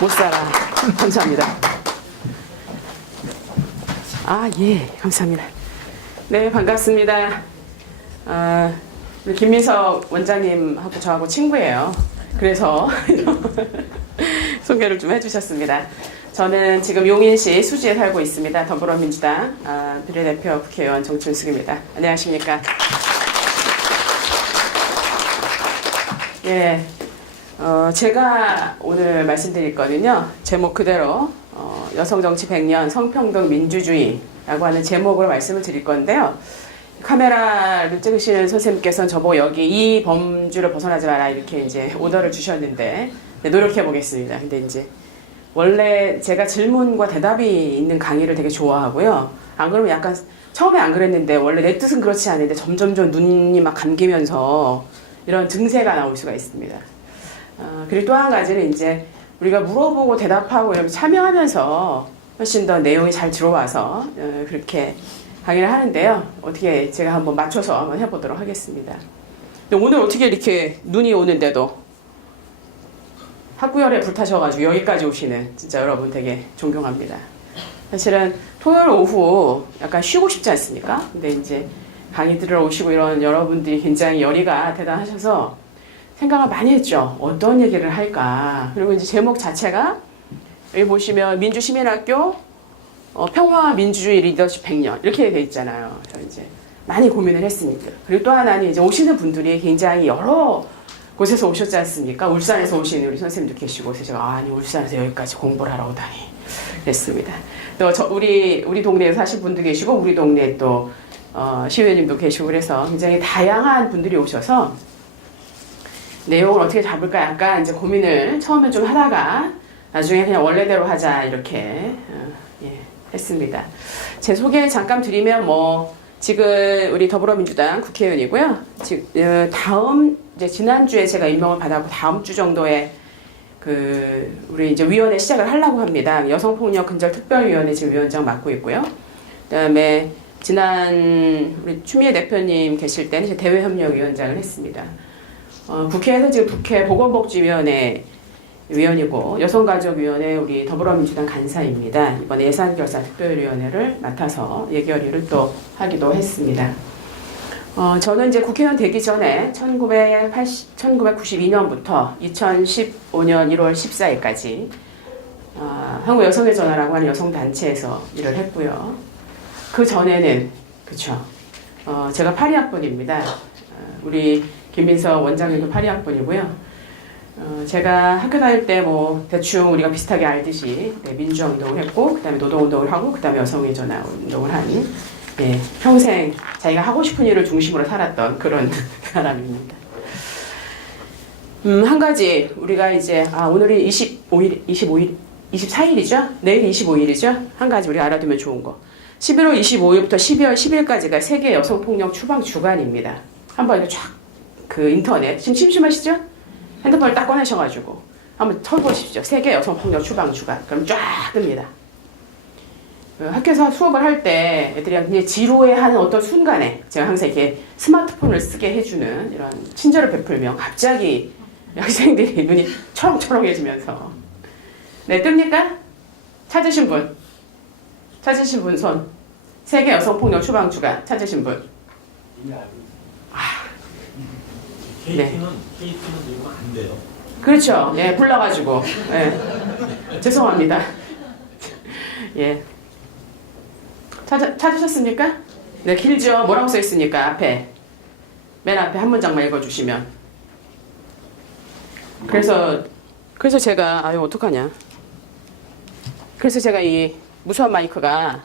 못 살아. 감사합니다. 아, 예, 감사합니다. 네, 반갑습니다. 우리 김민석 원장님하고 저하고 친구예요. 그래서 소개를 좀 해주셨습니다. 저는 지금 용인시 수지에 살고 있습니다. 더불어민주당 비례대표 국회의원 정춘숙입니다. 안녕하십니까? 예, 제가 오늘 말씀드릴 거는요, 제목 그대로 여성정치 100년 성평등 민주주의라고 하는 제목으로 말씀을 드릴 건데요. 카메라를 찍으시는 선생님께서는 저보고 여기 이 범주를 벗어나지 마라 이렇게 이제 오더를 주셨는데 노력해 보겠습니다. 근데 이제 원래 제가 질문과 대답이 있는 강의를 되게 좋아하고요. 안 그러면 약간 처음에 안 그랬는데 원래 내 뜻은 그렇지 않은데 점점점 눈이 막 감기면서 이런 증세가 나올 수가 있습니다. 그리고 또 한 가지는 이제 우리가 물어보고 대답하고 이렇게 참여하면서 훨씬 더 내용이 잘 들어와서 그렇게 강의를 하는데요. 어떻게 제가 한번 맞춰서 한번 해보도록 하겠습니다. 근데 오늘 어떻게 이렇게 눈이 오는데도 학구열에 불타셔가지고 여기까지 오시는 진짜 여러분 되게 존경합니다. 사실은 토요일 오후 약간 쉬고 싶지 않습니까? 근데 이제 강의 들으러 오시고 이런 여러분들이 굉장히 열의가 대단하셔서 생각을 많이 했죠. 어떤 얘기를 할까. 그리고 이제 제목 자체가 여기 보시면 민주시민학교 평화 민주주의 리더십 100년 이렇게 돼 있잖아요. 그래서 이제 많이 고민을 했습니다. 그리고 또 하나는 이제 오시는 분들이 굉장히 여러 곳에서 오셨지 않습니까? 울산에서 오시는 우리 선생님도 계시고 그래서 제가 아니 울산에서 여기까지 공부를 하러 오다니 그랬습니다. 또 우리 동네에 사신 분도 계시고 우리 동네에 또 시의원님도 계시고 그래서 굉장히 다양한 분들이 오셔서 내용을 어떻게 잡을까 약간 이제 고민을 처음에 좀 하다가 나중에 그냥 원래대로 하자 이렇게 했습니다. 제 소개 잠깐 드리면 지금 우리 더불어민주당 국회의원이고요. 지금 다음 이제 지난주에 제가 임명을 받았고 다음 주 정도에 우리 이제 위원회 시작을 하려고 합니다. 여성폭력 근절 특별위원회 지금 위원장 맡고 있고요. 그다음에 지난 우리 추미애 대표님 계실 때는 이제 대외협력위원장을 했습니다. 국회에서 지금 국회 보건복지위원회 위원이고 여성가족위원회 우리 더불어민주당 간사입니다. 이번에 예산결산특별위원회를 맡아서 예결위를 또 하기도 했습니다. 저는 이제 국회의원 되기 전에 1992년부터 2015년 1월 14일까지 한국여성의전화라고 하는 여성단체에서 일을 했고요. 그 전에는 그쵸. 제가 파리학번입니다. 우리 김민석 원장님도 파리학번이고요. 제가 학교 다닐 때 대충 우리가 비슷하게 알듯이 민주화 운동을 했고 그 다음에 노동운동을 하고 그 다음에 여성의 전화 운동을 하는 평생 자기가 하고 싶은 일을 중심으로 살았던 그런 사람입니다. 한 가지 우리가 이제 오늘이 24일이죠? 내일이 25일이죠? 한 가지 우리가 알아두면 좋은 거. 11월 25일부터 12월 10일까지가 세계 여성폭력 추방 주간입니다. 한번 쫙 인터넷 지금 심심하시죠? 핸드폰을 딱 꺼내셔가지고 한번 쳐보십시오. 세계 여성폭력 추방 주간. 그럼 쫙 뜹니다. 학교에서 수업을 할 때 애들이 굉장히 지루해하는 어떤 순간에 제가 항상 이렇게 스마트폰을 쓰게 해주는 이런 친절을 베풀며 갑자기 학생들이 눈이 초롱초롱해지면서 뜹니까? 찾으신 분 손. 세계 여성폭력 추방 주간 찾으신 분. KT는 이거 안 돼요. 그렇죠. 불러가지고. 죄송합니다. 찾으셨습니까? 네, 길죠. 뭐라고 써 있습니까? 앞에. 맨 앞에 한 문장만 읽어주시면. 그래서 제가, 어떡하냐. 그래서 제가 이 무선 마이크가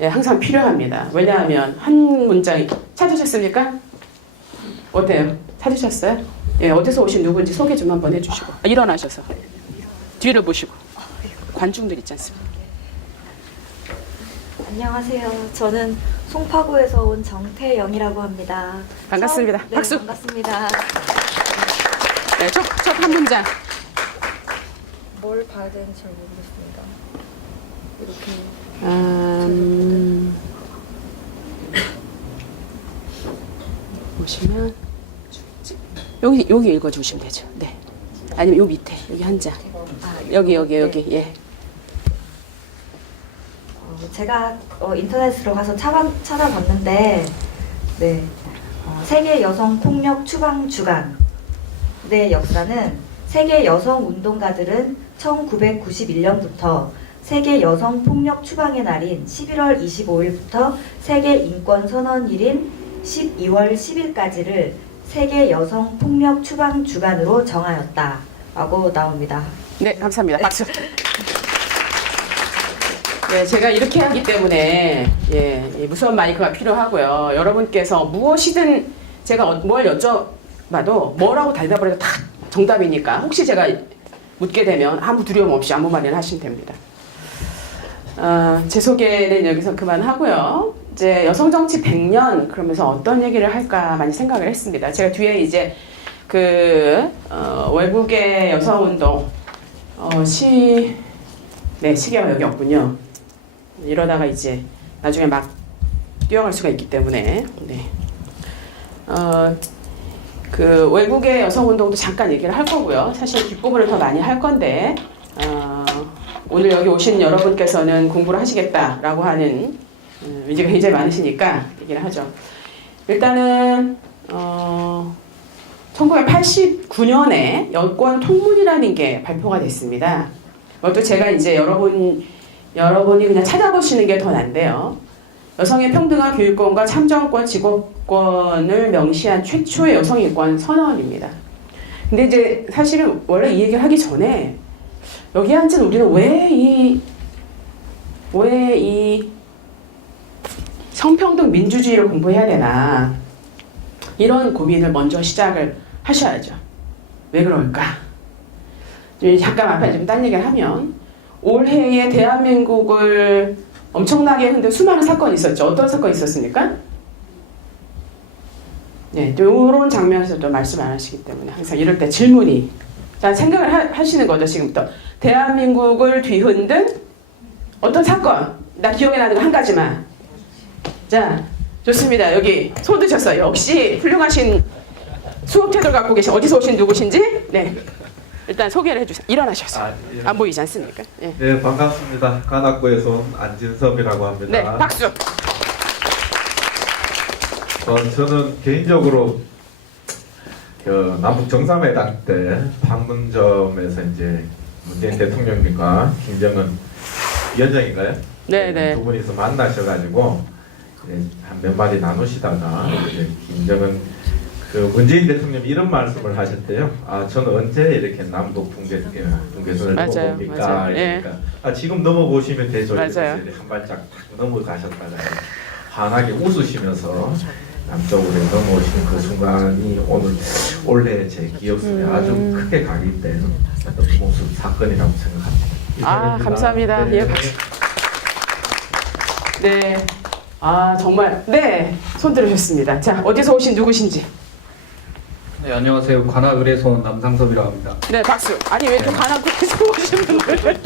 항상 필요합니다. 왜냐하면 한 문장이, 찾으셨습니까? 어때요? 찾으셨어요? 어디서 오신 누군지 소개 좀 한번 해주시고. 일어나셔서. 뒤를 보시고. 관중들 있지 않습니까? 안녕하세요. 저는 송파구에서 온 정태영이라고 합니다. 반갑습니다. 박수. 반갑습니다. 첫 한 문장. 뭘 봐야 되는지 잘 모르겠습니다. 이렇게. 보시면 여기 읽어주시면 되죠. 네. 아니면 요 밑에 여기 한 장. 여기 예. 제가 인터넷으로 가서 찾아봤는데, 네, 세계 여성 폭력 추방 주간의 역사는 세계 여성 운동가들은 1991년부터 세계 여성 폭력 추방의 날인 11월 25일부터 세계 인권 선언일인 12월 10일까지를 세계 여성 폭력 추방 주간으로 정하였다라고 나옵니다. 네, 감사합니다. 박수. 네, 제가 이렇게 하기 때문에 이 무서운 마이크가 필요하고요. 여러분께서 무엇이든 제가 뭘 여쭤봐도 뭐라고 대답을 해도 다 정답이니까 혹시 제가 묻게 되면 아무 두려움 없이 아무 말이나 하시면 됩니다. 제 소개는 여기서 그만하고요. 이제 여성정치 100년 그러면서 어떤 얘기를 할까 많이 생각을 했습니다. 제가 뒤에 이제 외국의 여성운동 시계가 여기 없군요. 이러다가 이제 나중에 막 뛰어갈 수가 있기 때문에 외국의 여성운동도 잠깐 얘기를 할 거고요. 사실 뒷부분을 더 많이 할 건데 오늘 여기 오신 여러분께서는 공부를 하시겠다라고 하는 의지가 굉장히 많으시니까 얘기를 하죠. 일단은 1989년에 여권 통문이라는 게 발표가 됐습니다. 이것도 제가 이제 여러분이 그냥 찾아보시는 게 더 난데요. 여성의 평등한 교육권과 참정권, 직업권을 명시한 최초의 여성인권 선언입니다. 근데 이제 사실은 원래 이 얘기를 하기 전에 여기 앉은 우리는 왜 이 성평등 민주주의를 공부해야 되나 이런 고민을 먼저 시작을 하셔야죠. 왜 그럴까? 잠깐 앞에 좀 딴 얘기를 하면 올해에 대한민국을 엄청나게 흔든 수많은 사건이 있었죠. 어떤 사건이 있었습니까? 네, 이런 장면에서도 말씀 안 하시기 때문에 항상 이럴 때 질문이 자 생각을 하시는 거죠. 지금부터 대한민국을 뒤흔든 어떤 사건 나 기억에 나는 거 한 가지만 자 좋습니다. 여기 손 드셨어요. 역시 훌륭하신 수업 태도를 갖고 계신 어디서 오신 누구신지 네 일단 소개를 해주세요. 일어나셔서 안 보이지 않습니까? 예. 네, 반갑습니다. 관악구에서 온 안진섭이라고 합니다. 네, 박수. 저는 개인적으로 남북 정상회담 때 판문점에서 이제 문재인 대통령님과 김정은 위원장인가요? 네. 두 분이서 만나셔가지고 한 몇 마디 나누시다가 이제 김정은 문재인 대통령이 이런 말씀을 하셨대요. 저는 언제 이렇게 남북 분계선을 넘어봅니까? 그러니까 지금 넘어보시면 되죠. 맞아요. 한 발짝 탁 넘어가셨다가 환하게 웃으시면서 남쪽으로 넘어오시는 그 순간이 올해 제 기억 속에 아주 크게 각인된 어떤 모습 사건이라고 생각합니다. 감사합니다. 네. 예, 박수. 네. 정말 손 들으셨습니다. 자, 어디서 오신 누구신지. 네, 안녕하세요. 관악을에서 온 남상섭이라고 합니다. 네, 박수. 아니 왜 또 관악구에서 오신 분들?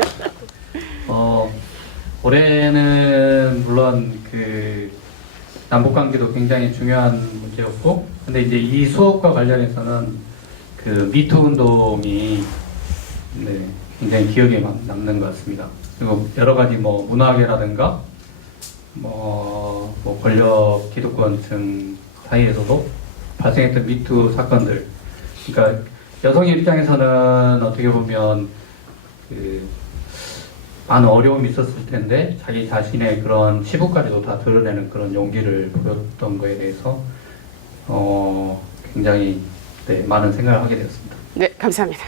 올해는 물론 남북 관계도 굉장히 중요한 문제였고, 근데 이제 이 수업과 관련해서는 미투 운동이 굉장히 기억에 남는 것 같습니다. 그리고 여러 가지 문화계라든가 권력 기득권층 사이에서도 발생했던 미투 사건들. 그러니까 여성의 입장에서는 어떻게 보면 많은 어려움이 있었을 텐데 자기 자신의 그런 치부까지도 다 드러내는 그런 용기를 보였던 거에 대해서 굉장히 많은 생각을 하게 되었습니다. 네, 감사합니다.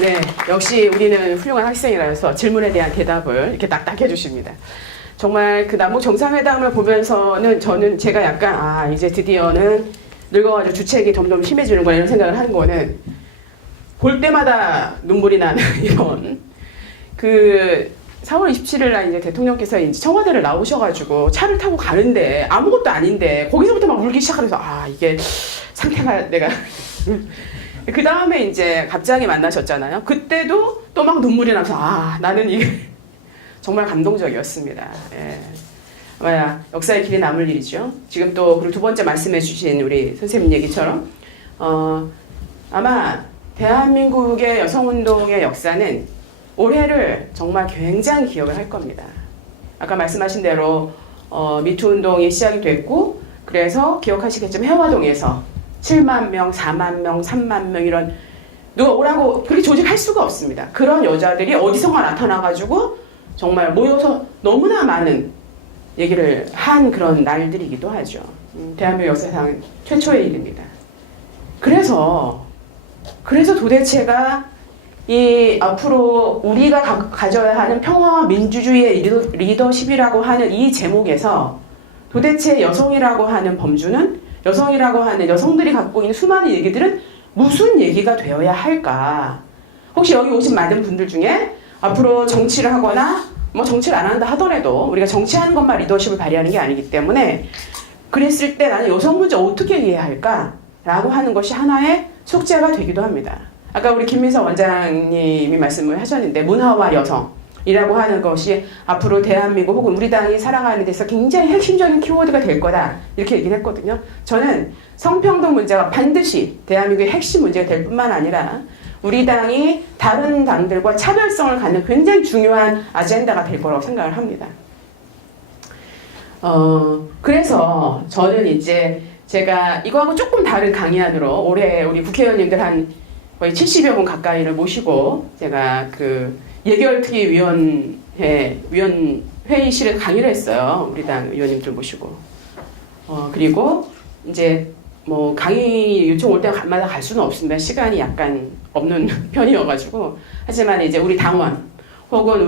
네, 역시 우리는 훌륭한 학생이라서 질문에 대한 대답을 이렇게 딱딱 해주십니다. 정말 남북 정상회담을 보면서는 제가 약간 이제 드디어는 늙어가지고 주책이 점점 심해지는구나 이런 생각을 하는 거는 볼 때마다 눈물이 나는 이런 4월 27일 날 이제 대통령께서 이제 청와대를 나오셔가지고 차를 타고 가는데 아무것도 아닌데 거기서부터 막 울기 시작하면서 이게 상태가 내가 그 다음에 이제 갑자기 만나셨잖아요. 그때도 또 막 눈물이 나서 나는 이게 정말 감동적이었습니다. 역사의 길이 남을 일이죠. 지금 또 그리고 두 번째 말씀해 주신 우리 선생님 얘기처럼 아마 대한민국의 여성운동의 역사는 올해를 정말 굉장히 기억을 할 겁니다. 아까 말씀하신 대로 미투 운동이 시작이 됐고, 그래서 기억하시겠지만 해화동에서 7만 명, 4만 명, 3만 명 이런 누가 오라고 그렇게 조직할 수가 없습니다. 그런 여자들이 어디선가 나타나가지고 정말 모여서 너무나 많은 얘기를 한 그런 날들이기도 하죠. 대한민국 역사상 최초의 일입니다. 그래서 도대체가 이 앞으로 우리가 가져야 하는 평화와 민주주의의 리더십이라고 하는 이 제목에서 도대체 여성이라고 하는 범주는, 여성이라고 하는 여성들이 갖고 있는 수많은 얘기들은 무슨 얘기가 되어야 할까? 혹시 여기 오신 많은 분들 중에 앞으로 정치를 하거나 뭐 정치를 안 한다 하더라도 우리가 정치하는 것만 리더십을 발휘하는 게 아니기 때문에 그랬을 때 나는 여성 문제 어떻게 이해해야 할까? 라고 하는 것이 하나의 숙제가 되기도 합니다. 아까 우리 김민서 원장님이 말씀을 하셨는데 문화와 여성이라고 하는 것이 앞으로 대한민국 혹은 우리 당이 살아가는 데서 굉장히 핵심적인 키워드가 될 거다 이렇게 얘기를 했거든요. 저는 성평등 문제가 반드시 대한민국의 핵심 문제가 될 뿐만 아니라 우리 당이 다른 당들과 차별성을 갖는 굉장히 중요한 아젠다가 될 거라고 생각을 합니다. 그래서 저는 이제 제가 이거하고 조금 다른 강의안으로 올해 우리 국회의원님들 한 거의 70여 분 가까이를 모시고 제가 그 예결특위위원회 회의실에 강의를 했어요. 우리 당 의원님들 모시고. 그리고 이제 뭐 강의 요청 올 때마다 갈 수는 없습니다. 시간이 약간 없는 편이어가지고. 하지만 이제 우리 당원 혹은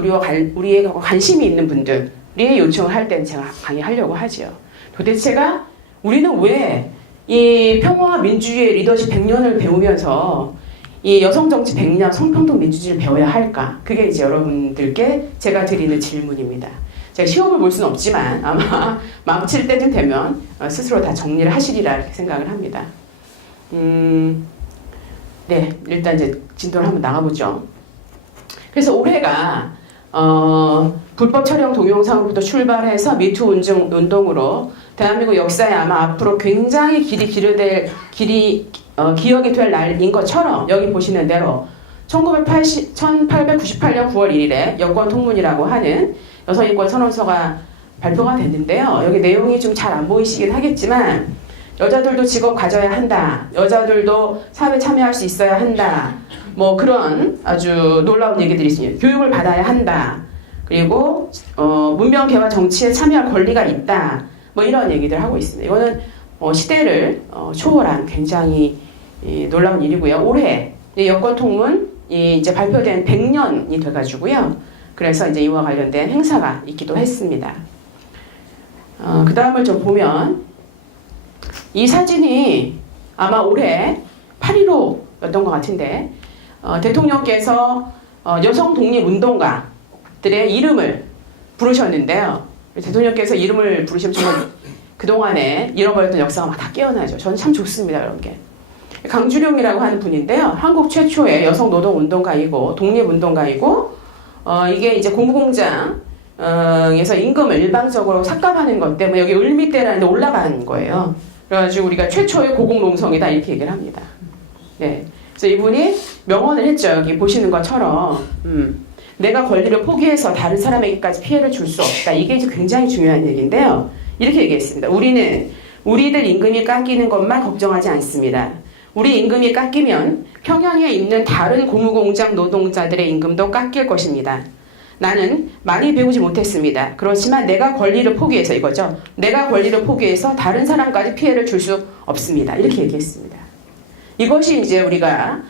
우리에 관심이 있는 분들이 요청을 할 때는 제가 강의하려고 하죠. 도대체가 우리는 왜 이 평화와 민주주의의 리더십 100년을 배우면서 이 여성 정치 100년 성평등 민주주의를 배워야 할까? 그게 이제 여러분들께 제가 드리는 질문입니다. 제가 시험을 볼 수는 없지만 아마 마칠 때쯤 되면 스스로 다 정리를 하시리라 이렇게 생각을 합니다. 네, 일단 이제 진도를 한번 나가보죠. 그래서 올해가 불법 촬영 동영상으로부터 출발해서 미투 운동으로 대한민국 역사에 아마 앞으로 굉장히 기억이 될 날인 것처럼 여기 보시는 대로 1898년 9월 1일에 여권통문이라고 하는 여성인권 선언서가 발표가 됐는데요. 여기 내용이 좀 잘 안 보이시긴 하겠지만 여자들도 직업 가져야 한다. 여자들도 사회 참여할 수 있어야 한다. 뭐 그런 아주 놀라운 얘기들이 있습니다. 교육을 받아야 한다. 그리고 문명 개화 정치에 참여할 권리가 있다. 뭐 이런 얘기들 하고 있습니다. 이거는 시대를 초월한 굉장히 놀라운 일이고요. 올해 여권통문이 이제 발표된 100년이 돼가지고요. 그래서 이제 이와 관련된 행사가 있기도 했습니다. 그 다음을 좀 보면 이 사진이 아마 올해 8.15였던 것 같은데 대통령께서 여성 독립운동가들의 이름을 부르셨는데요. 대통령께서 이름을 부르시면 정말 그동안에 잃어버렸던 역사가 막 다 깨어나죠. 저는 참 좋습니다. 이런 게. 강주룡이라고 하는 분인데요. 한국 최초의 여성 노동운동가이고 독립운동가이고 이게 이제 고무공장에서 임금을 일방적으로 삭감하는 것 때문에 여기 을밑대라는 데 올라간 거예요. 그래가지고 우리가 최초의 고공농성이다 이렇게 얘기를 합니다. 네. 그래서 이분이 명언을 했죠. 여기 보시는 것처럼 내가 권리를 포기해서 다른 사람에게까지 피해를 줄 수 없다. 이게 이제 굉장히 중요한 얘기인데요. 이렇게 얘기했습니다. 우리는 우리들 임금이 깎이는 것만 걱정하지 않습니다. 우리 임금이 깎이면 평양에 있는 다른 고무공장 노동자들의 임금도 깎일 것입니다. 나는 많이 배우지 못했습니다. 그렇지만 내가 권리를 포기해서 이거죠. 내가 권리를 포기해서 다른 사람까지 피해를 줄 수 없습니다. 이렇게 얘기했습니다. 이것이 이제 우리가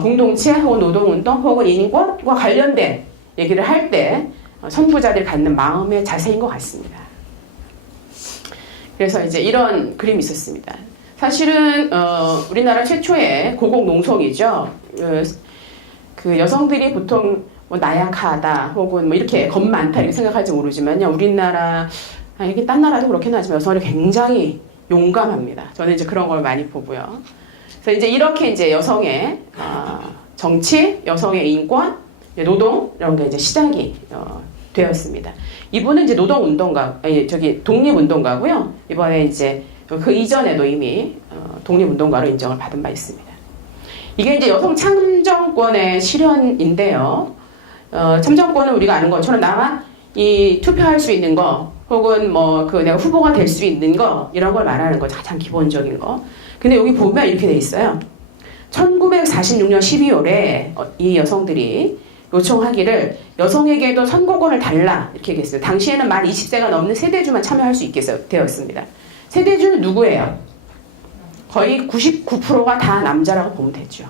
공동체 혹은 노동운동 혹은 인권과 관련된 얘기를 할 때 선구자들이 갖는 마음의 자세인 것 같습니다. 그래서 이제 이런 그림이 있었습니다. 사실은 우리나라 최초의 고공농성이죠. 그 여성들이 보통 뭐 나약하다 혹은 뭐 이렇게 겁 많다 이렇게 생각할지 모르지만요. 우리나라 이게 딴 나라도 그렇긴 하지만 여성들이 굉장히 용감합니다. 저는 이제 그런 걸 많이 보고요. 그래서 이제 이렇게 이제 여성의 정치, 여성의 인권, 노동 이런 게 이제 시작이 되었습니다. 이분은 이제 독립운동가고요. 이번에 이제 그 이전에도 이미 독립운동가로 인정을 받은 바 있습니다. 이게 이제 여성 참정권의 실현인데요. 참정권은 우리가 아는 것처럼 나만 이 투표할 수 있는 거 혹은 뭐 그 내가 후보가 될 수 있는 거 이런 걸 말하는 거 가장 기본적인 거. 근데 여기 보면 이렇게 돼 있어요. 1946년 12월에 이 여성들이 요청하기를 여성에게도 선거권을 달라 이렇게 얘기했어요. 당시에는 만 20세가 넘는 세대주만 참여할 수 있게 되었습니다. 세대주는 누구예요? 거의 99%가 다 남자라고 보면 되죠.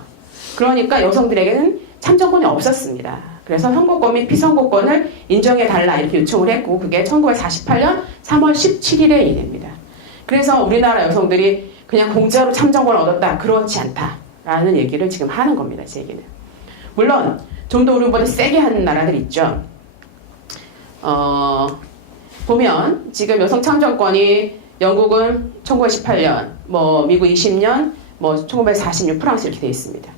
그러니까 여성들에게는 참정권이 없었습니다. 그래서 선거권 및 피선거권을 인정해달라 이렇게 요청을 했고 그게 1948년 3월 17일의 일입니다. 그래서 우리나라 여성들이 그냥 공짜로 참정권을 얻었다. 그렇지 않다라는 얘기를 지금 하는 겁니다. 제 얘기는. 물론 좀 더 우리보다 세게 하는 나라들 있죠. 보면 지금 여성 참정권이 영국은 1918년, 뭐 미국 20년, 뭐 1946 프랑스 이렇게 돼 있습니다.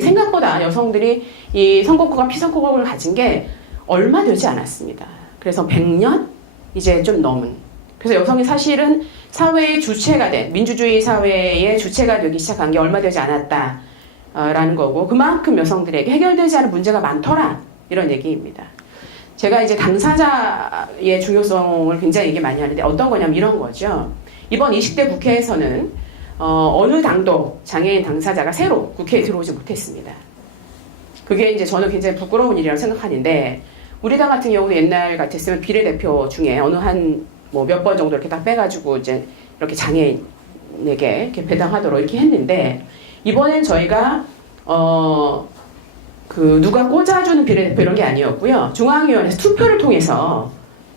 생각보다 여성들이 이 선거권과 피선거권을 가진 게 얼마 되지 않았습니다. 그래서 100년 이제 좀 넘은. 그래서 여성이 사실은 사회의 주체가 된 민주주의 사회의 주체가 되기 시작한 게 얼마 되지 않았다라는 거고 그만큼 여성들에게 해결되지 않은 문제가 많더라 이런 얘기입니다. 제가 이제 당사자의 중요성을 굉장히 얘기 많이 하는데 어떤 거냐면 이런 거죠. 이번 20대 국회에서는 어느 당도 장애인 당사자가 새로 국회에 들어오지 못했습니다. 그게 이제 저는 굉장히 부끄러운 일이라고 생각하는데 우리 당 같은 경우는 옛날 같았으면 비례대표 중에 어느 한 뭐 몇 번 정도 이렇게 딱 빼가지고 이제 이렇게 장애인에게 이렇게 배당하도록 이렇게 했는데 이번엔 저희가 누가 꽂아주는 비례대표 이런 게 아니었고요. 중앙위원회에서 투표를 통해서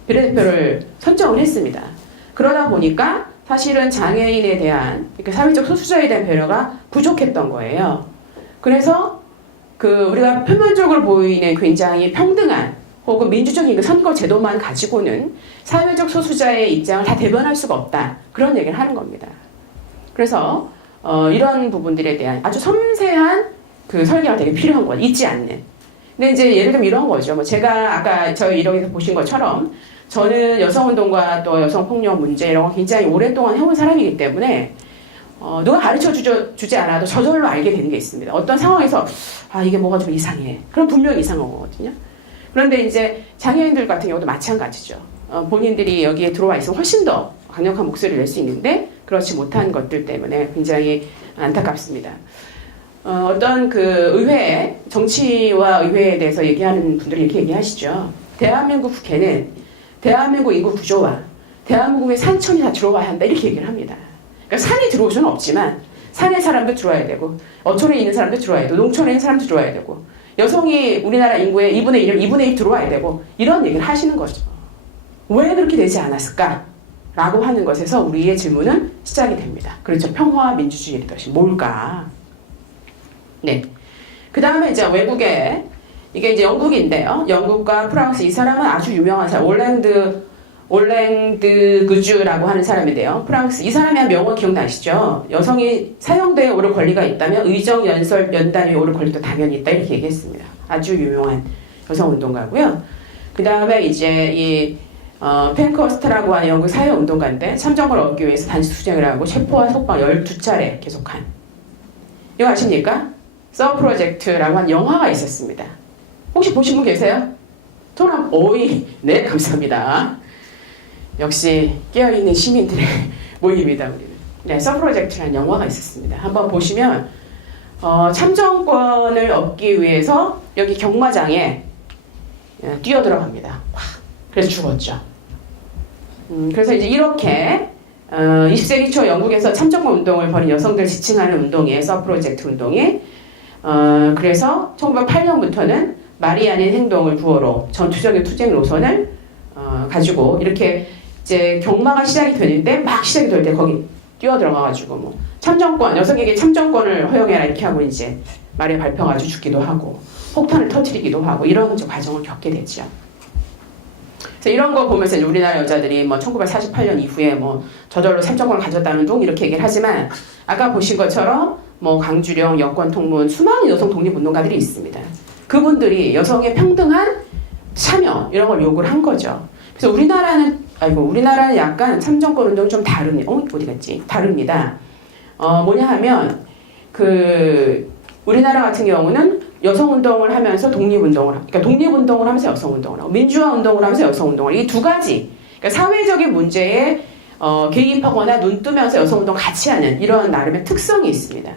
비례대표를 선정을 했습니다. 그러다 보니까 사실은 장애인에 대한 그러니까 사회적 소수자에 대한 배려가 부족했던 거예요. 그래서 우리가 표면적으로 보이는 굉장히 평등한 혹은 민주적인 선거 제도만 가지고는 사회적 소수자의 입장을 다 대변할 수가 없다. 그런 얘기를 하는 겁니다. 그래서 이런 부분들에 대한 아주 섬세한 설계가 되게 필요한 거예요. 잊지 않는. 근데 이제 예를 들면 이런 거죠. 뭐 제가 아까 저희 이력에서 보신 것처럼 저는 여성운동과 또 여성폭력 문제 이런 거 굉장히 오랫동안 해온 사람이기 때문에 누가 가르쳐 주지 않아도 저절로 알게 되는 게 있습니다. 어떤 상황에서 이게 뭐가 좀 이상해. 그럼 분명히 이상한 거거든요. 그런데 이제 장애인들 같은 경우도 마찬가지죠. 본인들이 여기에 들어와 있으면 훨씬 더 강력한 목소리를 낼 수 있는데 그렇지 못한 것들 때문에 굉장히 안타깝습니다. 어떤 의회, 정치와 의회에 대해서 얘기하는 분들이 이렇게 얘기하시죠. 대한민국 국회는 대한민국 인구 구조와 대한민국의 산천이 다 들어와야 한다 이렇게 얘기를 합니다. 그러니까 산이 들어올 수는 없지만 산에 사람도 들어와야 되고 어촌에 있는 사람도 들어와야 되고 농촌에 있는 사람도 들어와야 되고 여성이 우리나라 인구의 2분의 1, 2분의 1 들어와야 되고 이런 얘기를 하시는 거죠. 왜 그렇게 되지 않았을까? 라고 하는 것에서 우리의 질문은 시작이 됩니다. 그렇죠. 평화와 민주주의 리더십 뭘까? 네. 그 다음에 이제 외국에 이게 이제 영국인데요. 영국과 프랑스 이 사람은 아주 유명한 사람. 올랭드 그주라고 하는 사람인데요. 프랑스 이 사람이 한 명언 기억나시죠? 여성이 사형대에 오를 권리가 있다면 의정 연설 연단 위에 오를 권리도 당연히 있다 이렇게 얘기했습니다. 아주 유명한 여성운동가고요. 그 다음에 이제 이 펜커스트라고 하는 영국 사회운동가인데 참정권을 얻기 위해서 단식 투쟁을 하고 체포와 속방 12차례 계속한 이거 아십니까? 서프로젝트라고 하는 영화가 있었습니다. 혹시 보신 분 계세요? 저는 네 감사합니다. 역시 깨어있는 시민들의 모임이다 우리는. 네, 서프로젝트라는 영화가 있었습니다. 한번 보시면 참정권을 얻기 위해서 여기 경마장에 뛰어들어갑니다. 그래서 죽었죠. 그래서 이제 이렇게 20세기 초 영국에서 참정권 운동을 벌인 여성들 지칭하는 운동이에요. 서프로젝트 운동이. 그래서 1908년부터는 말이 아닌 행동을 구호로 전투적인 투쟁 노선을 가지고 이렇게 이제 경마가 시작이 되는데 막 시작이 될 때 거기 뛰어들어가가지고 뭐 참정권 여성에게 참정권을 허용해라 이렇게 하고 이제 말에 밟혀가지고 죽기도 하고 폭탄을 터뜨리기도 하고 이런 과정을 겪게 되죠. 그래서 이런 거 보면서 이제 우리나라 여자들이 뭐 1948년 이후에 뭐 저절로 참정권을 가졌다는 둥 이렇게 얘기를 하지만 아까 보신 것처럼 뭐 강주령, 여권통문 수많은 여성 독립운동가들이 있습니다. 그분들이 여성의 평등한 참여 이런 걸 요구를 한 거죠. 그래서 우리나라는 약간 참정권 운동 좀 다릅니다. 어디 갔지? 다릅니다. 뭐냐 하면 우리나라 같은 경우는 여성운동을 하면서 독립운동을 그러니까 독립운동을 하면서 여성운동을 하고 민주화운동을 하면서 여성운동을 이 두 가지 그러니까 사회적인 문제에 개입하거나 눈 뜨면서 여성운동 같이 하는 이런 나름의 특성이 있습니다.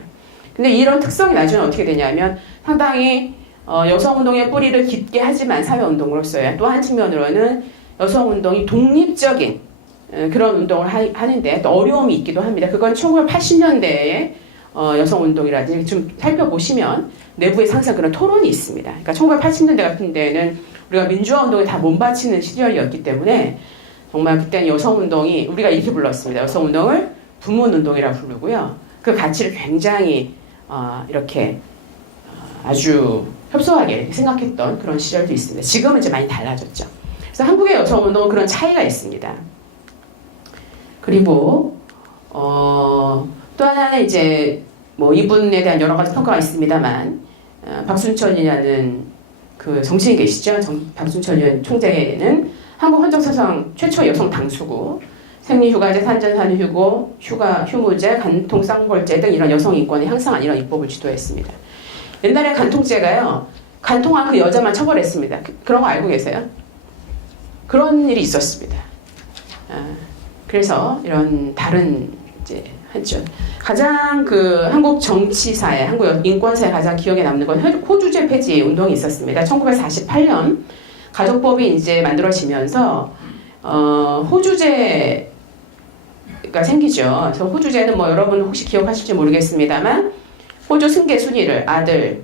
근데 이런 특성이 나중에 어떻게 되냐면 상당히 여성운동의 뿌리를 깊게 하지만 사회운동으로서야 또 한 측면으로는 여성운동이 독립적인 그런 운동을 하는데 또 어려움이 있기도 합니다. 그건 1980년대에 여성운동이라든지 좀 살펴보시면 내부에 항상 그런 토론이 있습니다. 그러니까 1980년대 같은 데는 우리가 민주화운동에 다 몸바치는 시절이었기 때문에 정말 그때는 여성운동이 우리가 이렇게 불렀습니다. 여성운동을 부문운동이라고 부르고요. 그 가치를 굉장히 이렇게 아주 협소하게 생각했던 그런 시절도 있습니다. 지금은 이제 많이 달라졌죠. 그래서 한국의 여성운동은 그런 차이가 있습니다. 그리고 또 하나는 이제 뭐 이분에 대한 여러 가지 평가가 있습니다만 박순천이라는 그 정치인 계시죠? 박순천 총재는 한국 헌정사상 최초 여성 당수고 생리휴가제, 산전산후휴고, 휴무제, 간통, 쌍벌제 등 이런 여성 인권을 향상한 이런 입법을 주도했습니다. 옛날에 간통죄가요. 간통한 그 여자만 처벌했습니다. 그런 거 알고 계세요? 그런 일이 있었습니다. 그래서 이런 다른 이제 하죠. 가장 그 한국 정치사에, 한국 인권사에 가장 기억에 남는 건 호주제 폐지 운동이 있었습니다. 1948년 가족법이 이제 만들어지면서 호주제가 생기죠. 그래서 호주제는 뭐 여러분 혹시 기억하실지 모르겠습니다만 호주 승계 순위를 아들,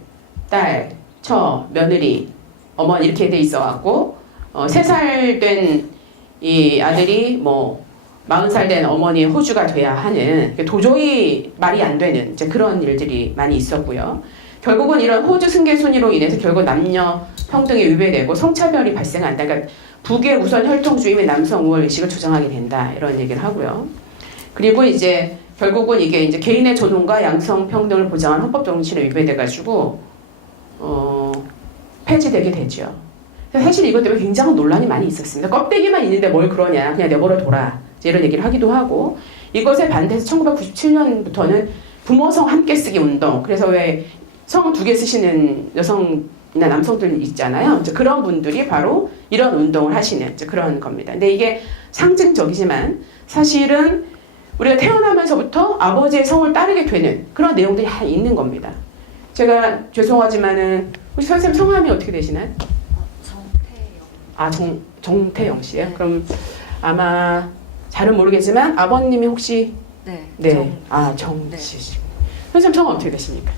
딸, 처, 며느리, 어머니 이렇게 돼 있어갖고 3살 된 이 아들이 뭐 40살 된 어머니 호주가 돼야 하는 도저히 말이 안 되는 이제 그런 일들이 많이 있었고요. 결국은 이런 호주 승계 순위로 인해서 결국 남녀 평등이 위배되고 성차별이 발생한다. 그러니까 북의 우선 혈통주의 및 남성 우월 의식을 조장하게 된다. 이런 얘기를 하고요. 그리고 이제 결국은 이게 이제 개인의 존엄과 양성 평등을 보장하는 헌법 정신에 위배돼가지고 폐지되게 되죠. 사실 이것 때문에 굉장한 논란이 많이 있었습니다. 껍데기만 있는데 뭘 그러냐, 그냥 내버려 둬라 이런 얘기를 하기도 하고 이것에 반대해서 1997년부터는 부모성 함께 쓰기 운동. 그래서 왜 성 2개 쓰시는 여성이나 남성들 있잖아요. 이제 그런 분들이 바로 이런 운동을 하시는 이제 그런 겁니다. 근데 이게 상징적이지만 사실은 우리가 태어나면서부터 아버지의 성을 따르게 되는 그런 내용들이 있는 겁니다. 제가 죄송하지만은 혹시 선생님 성함이 어떻게 되시나요? 정태영 씨예요? 그럼 아마 잘은 모르겠지만 아버님이 혹시 정씨. 선생님 성은 어떻게 되십니까?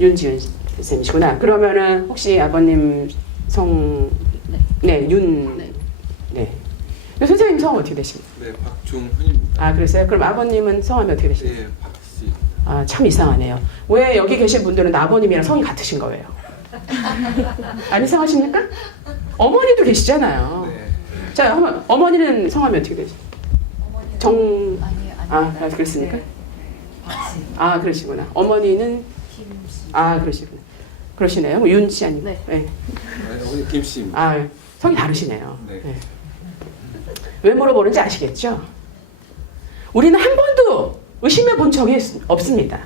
윤지은 선생님이시구나. 그러면은 혹시 아버님 성 선생님 성은 어떻게 되십니까? 네, 박종훈입니다. 아, 그러세요? 그럼 아버님은 성함이 어떻게 되십니까? 네, 박씨. 아, 참 이상하네요. 왜 여기 계신 분들은 아버님이랑 성이 같으신 거예요? 안 이상하십니까? 어머니도 계시잖아요. 네. 자, 한번 어머니는 성함이 어떻게 되죠? 그렇습니까? 네. 아, 그러시구나. 어머니는 그러시구나. 그러시네요. 뭐 윤씨 아니고. 네. 네. 어머니 김씨입니다. 아, 성이 다르시네요. 네. 네. 왜 물어보는지 아시겠죠? 우리는 한 번도 의심해 본 적이 없습니다.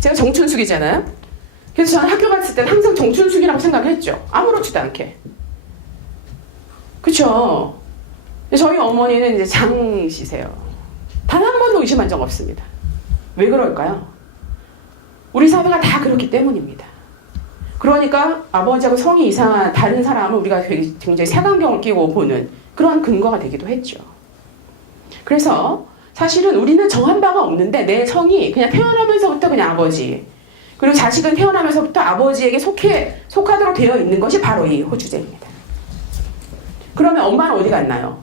제가 정춘숙이잖아요. 그래서 저는 학교 갔을 때 항상 정춘숙이라고 생각했죠. 아무렇지도 않게. 그쵸? 저희 어머니는 이제 장씨세요. 단 한 번도 의심한 적 없습니다. 왜 그럴까요? 우리 사회가 다 그렇기 때문입니다. 그러니까 아버지하고 성이 이상한 다른 사람을 우리가 굉장히 색안경을 끼고 보는 그런 근거가 되기도 했죠. 그래서 사실은 우리는 정한 바가 없는데 내 성이 그냥 태어나면서부터 그냥 아버지, 그리고 자식은 태어나면서부터 아버지에게 속하도록 되어 있는 것이 바로 이 호주제입니다. 그러면 엄마는 어디 갔나요?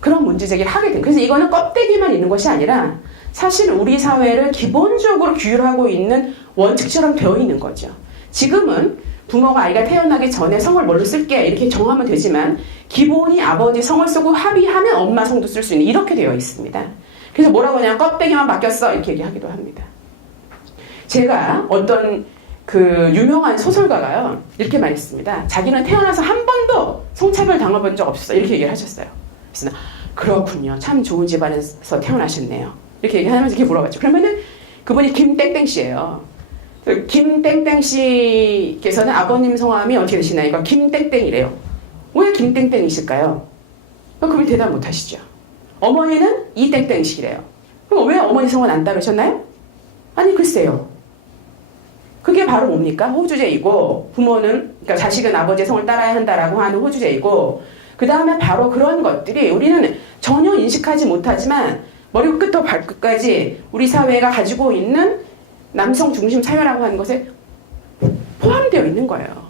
그런 문제제기를 하게 됩니다. 그래서 이거는 껍데기만 있는 것이 아니라 사실 우리 사회를 기본적으로 규율하고 있는 원칙처럼 되어 있는 거죠. 지금은 부모가 아이가 태어나기 전에 성을 뭘로 쓸게 이렇게 정하면 되지만 기본이 아버지 성을 쓰고 합의하면 엄마 성도 쓸 수 있는 이렇게 되어 있습니다. 그래서 뭐라고 하냐면 껍데기만 바뀌었어 이렇게 얘기하기도 합니다. 제가 어떤 그 유명한 소설가가요 이렇게 말했습니다. 자기는 태어나서 한 번도 성차별 당해본 적 없어 이렇게 얘기를 하셨어요. 그래서 그렇군요. 참 좋은 집안에서 태어나셨네요. 이렇게 얘기하면서 이렇게 물어봤죠. 그러면은 그분이 김땡땡 씨예요. 김땡땡 씨께서는 아버님 성함이 어떻게 되시나요? 이거 김땡땡이래요. 왜 김땡땡이실까요? 그분 대답 못 하시죠. 어머니는 이땡땡씨래요. 그럼 왜 어머니 성은 안 따르셨나요? 아니 글쎄요. 그게 바로 뭡니까? 호주제이고 부모는 그러니까 자식은 아버지의 성을 따라야 한다라고 하는 호주제이고 그 다음에 바로 그런 것들이 우리는 전혀 인식하지 못하지만 머리끝부터 발끝까지 우리 사회가 가지고 있는 남성 중심 사회라고 하는 것에 포함되어 있는 거예요.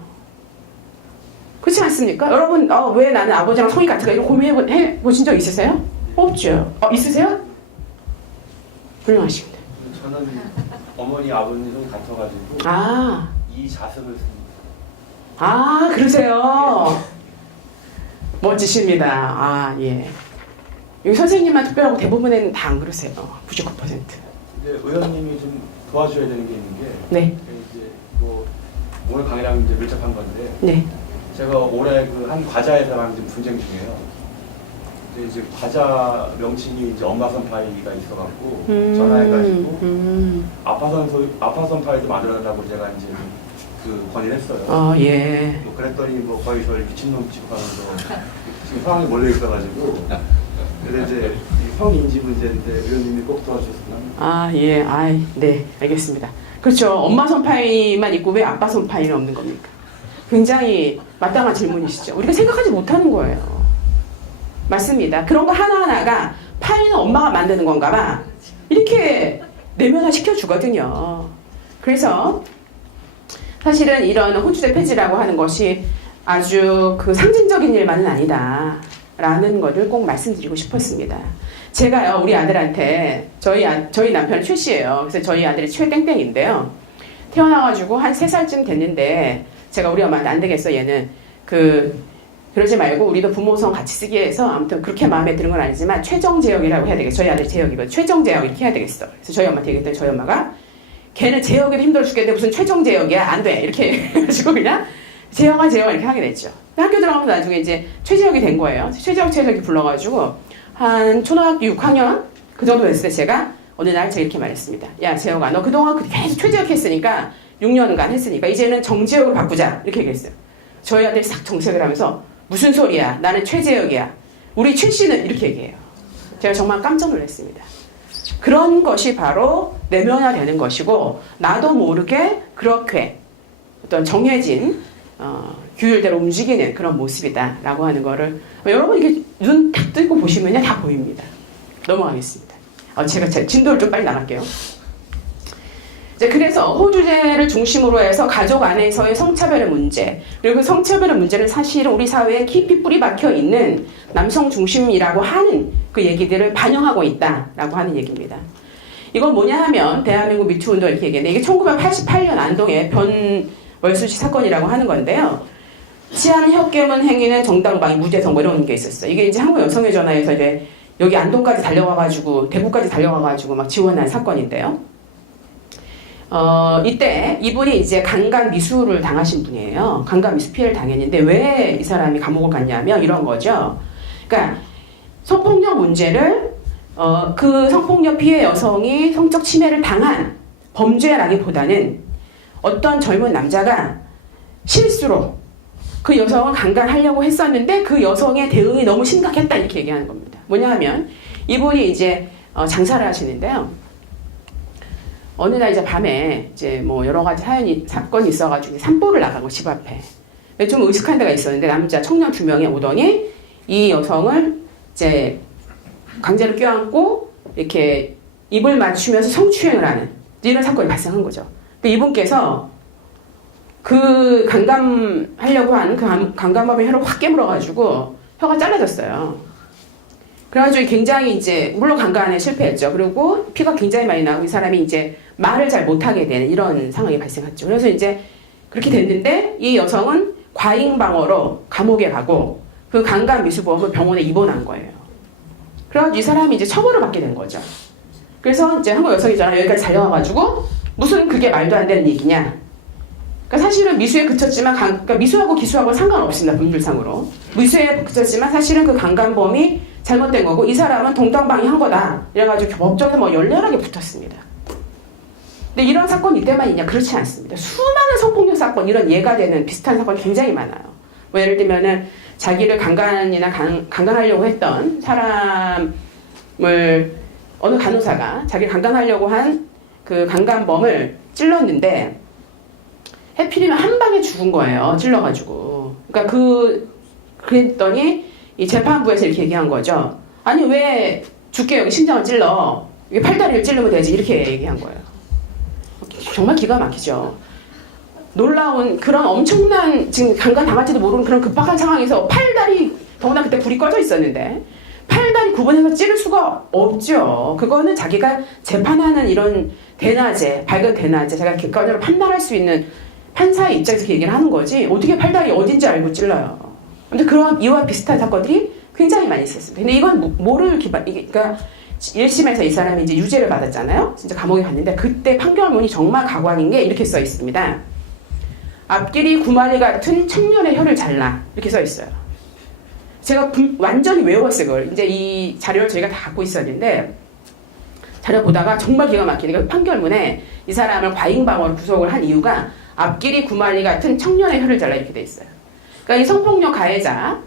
그렇지 않습니까? 여러분 왜 나는 아버지랑 성이 같을까 이런 고민해 보신 적 있으세요? 없죠. 있으세요? 훌륭하십니다. 저는 어머니 아버님 좀 같아가지고 아, 이 자석을 씁니다. 그러세요. 멋지십니다. 예. 여기 선생님만 특별하고 대부분은 다 안 그러세요. 99%. 근데 의원님이 좀 도와줘야 되는 게 있는 게 네. 이제 뭐 오늘 강의랑 이제 밀접한 건데 네. 제가 올해 그 한 과자회사랑 지금 분쟁 중이에요. 근데 이제 과자 명칭이 이제 엄마선 파이가 있어갖고 전화해가지고 아빠선 파이도 만들어달라고 제가 이제 그 건의를 했어요. 예. 뭐 그랬더니 뭐 거의 저를 미친놈 취급하면서 지금 상황이 몰려 있어가지고 근데 이제 이 성인지 문제인데 의원님이 꼭 도와주셨으면 합니다. 예. 네. 알겠습니다. 그렇죠. 엄마 손파이만 있고 왜 아빠 손파이는 없는 겁니까? 굉장히 마땅한 질문이시죠. 우리가 생각하지 못하는 거예요. 맞습니다. 그런 거 하나하나가 파이는 엄마가 만드는 건가 봐. 이렇게 내면화 시켜주거든요. 그래서 사실은 이런 호주제 폐지라고 하는 것이 아주 그 상징적인 일만은 아니다. 라는 것을 꼭 말씀드리고 싶었습니다. 제가요, 우리 아들한테, 저희 남편은 최 씨예요. 그래서 저희 아들이 최땡땡인데요. 태어나가지고 한 3살쯤 됐는데, 제가 우리 엄마한테 안 되겠어, 얘는. 그러지 말고 우리도 부모성 같이 쓰기 위해서 아무튼 그렇게 마음에 드는 건 아니지만 최정제역이라고 해야 되겠어. 저희 아들 제역이거든. 최정제역 이렇게 해야 되겠어. 그래서 저희 엄마한테 얘기했더니 저희 엄마가 걔는 제역에도 힘들어 죽겠는데 무슨 최정제역이야? 안 돼. 이렇게 해가지고 그냥 제역아 이렇게 하게 됐죠. 학교 들어가면 나중에 이제 최제역이 된 거예요. 최제역이 불러가지고 한 초등학교 6학년 그 정도 됐을 때 제가 어느 날 제가 이렇게 말했습니다. 야 재혁아 너 그동안 계속 최제역 했으니까 6년간 했으니까 이제는 정제역으로 바꾸자. 이렇게 얘기했어요. 저희 아들이 싹 정색을 하면서 무슨 소리야? 나는 최제역이야. 우리 최 씨는 이렇게 얘기해요. 제가 정말 깜짝 놀랐습니다. 그런 것이 바로 내면화되는 것이고 나도 모르게 그렇게 어떤 정해진 규율대로 움직이는 그런 모습이다라고 하는 거를 여러분 이렇게 눈 탁 뜨고 보시면요 다 보입니다. 넘어가겠습니다. 제가 제 진도를 좀 빨리 나갈게요. 그래서 호주제를 중심으로 해서 가족 안에서의 성차별의 문제 그리고 그 성차별의 문제는 사실은 우리 사회에 깊이 뿌리 박혀 있는 남성 중심이라고 하는 그 얘기들을 반영하고 있다라고 하는 얘기입니다. 이건 뭐냐 하면 대한민국 미투 운동 이렇게 얘기했는데 이게 1988년 안동의 변월수씨 사건이라고 하는 건데요. 치안 혁개문 행위는 정당방위 무죄성 뭐 이런 게 있었어요. 이게 이제 한국 여성의 전화에서 이제 여기 안동까지 달려와가지고 대구까지 달려와가지고 막 지원한 사건인데요. 이때 이분이 이제 강간 미수를 당하신 분이에요. 강간 미수 피해를 당했는데 왜 이 사람이 감옥을 갔냐면 이런 거죠. 그러니까 성폭력 문제를 그 성폭력 피해 여성이 성적 침해를 당한 범죄라기보다는 어떤 젊은 남자가 실수로 그 여성을 강간하려고 했었는데 그 여성의 대응이 너무 심각했다 이렇게 얘기하는 겁니다. 뭐냐 하면 이분이 이제 장사를 하시는데요. 어느 날 이제 밤에 이제 뭐 여러 가지 사건이 있어가지고 산보를 나가고 집 앞에 좀 의식한 데가 있었는데 남자 청년 2명이 오더니 이 여성을 이제 강제로 껴안고 이렇게 입을 맞추면서 성추행을 하는 이런 사건이 발생한 거죠. 근데 이분께서 그 강간하려고 한 그 강간범의 혀를 확 깨물어가지고 혀가 잘라졌어요. 그래가지고 굉장히 이제 물론 강간에 실패했죠. 그리고 피가 굉장히 많이 나고 이 사람이 이제 말을 잘 못하게 되는 이런 상황이 발생했죠. 그래서 이제 그렇게 됐는데 이 여성은 과잉방어로 감옥에 가고 그 강간 미수범을 병원에 입원한 거예요. 그래가지고 이 사람이 이제 처벌을 받게 된 거죠. 그래서 이제 한국 여성이잖아 여기까지 달려와가지고 무슨 그게 말도 안 되는 얘기냐. 그러니까 사실은 미수에 그쳤지만 그러니까 미수하고 기수하고 상관없습니다. 법률상으로. 미수에 그쳤지만 사실은 그 강간범이 잘못된 거고 이 사람은 동당방위한 거다. 이래가지고 법정에서 뭐 열렬하게 붙었습니다. 근데 이런 사건이 이때만 있냐? 그렇지 않습니다. 수많은 성폭력 사건, 이런 예가 되는 비슷한 사건이 굉장히 많아요. 뭐 예를 들면은 자기를 강간하려고 했던 사람을 어느 간호사가 자기를 강간하려고 한 그 강간범을 찔렀는데 해필이면 한 방에 죽은 거예요. 찔러가지고. 그러니까 그랬더니 이 재판부에서 이렇게 얘기한 거죠. 아니 왜 죽게 여기 심장을 찔러? 이게 팔다리를 찌르면 되지. 이렇게 얘기한 거예요. 정말 기가 막히죠. 놀라운 그런 엄청난 지금 강간 당할지도 모르는 그런 급박한 상황에서 팔다리 더구나 그때 불이 꺼져 있었는데 팔다리 구분해서 찌를 수가 없죠. 그거는 자기가 재판하는 이런 대낮에 밝은 대낮에 제가 객관적으로 판단할 수 있는 판사의 입장에서 얘기를 하는 거지 어떻게 팔다리 어딘지 알고 찔러요. 아무튼 그런 이와 비슷한 사건들이 굉장히 많이 있었습니다. 근데 이건 뭐를 그러니까 1심에서 이 사람이 이제 유죄를 받았잖아요. 진짜 감옥에 갔는데 그때 판결문이 정말 가관인 게 이렇게 써 있습니다. 앞길이 구마리 같은 청년의 혀를 잘라 이렇게 써 있어요. 제가 완전히 외웠어요. 그걸 이제 이 자료를 저희가 다 갖고 있었는데 자료 보다가 정말 기가 막히니까 판결문에 이 사람을 과잉방어로 구속을 한 이유가 앞길이 구마리 같은 청년의 혀를 잘라 이렇게 돼 있어요. 그러니까 이 성폭력 가해자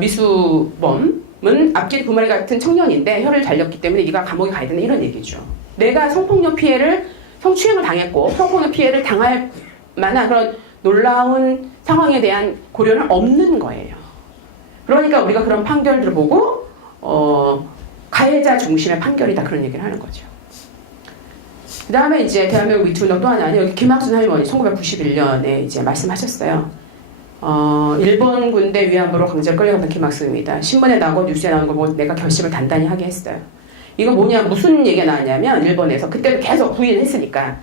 미수범은 앞길이 구마리 같은 청년인데 혀를 잘렸기 때문에 네가 감옥에 가야 된다 이런 얘기죠. 내가 성폭력 피해를 성추행을 당했고 성폭력 피해를 당할 만한 그런 놀라운 상황에 대한 고려는 없는 거예요. 그러니까 우리가 그런 판결들을 보고 가해자 중심의 판결이다 그런 얘기를 하는 거죠. 그 다음에 이제 대한민국 미투운동 또 하나는 여기 김학순 할머니 1991년에 이제 말씀하셨어요. 일본 군대 위안부로 강제로 끌려갔던 김학순입니다. 신문에 나오고 뉴스에 나오는 거 보고 내가 결심을 단단히 하게 했어요. 이거 뭐냐 무슨 얘기가 나왔냐면 일본에서 그때도 계속 부인했으니까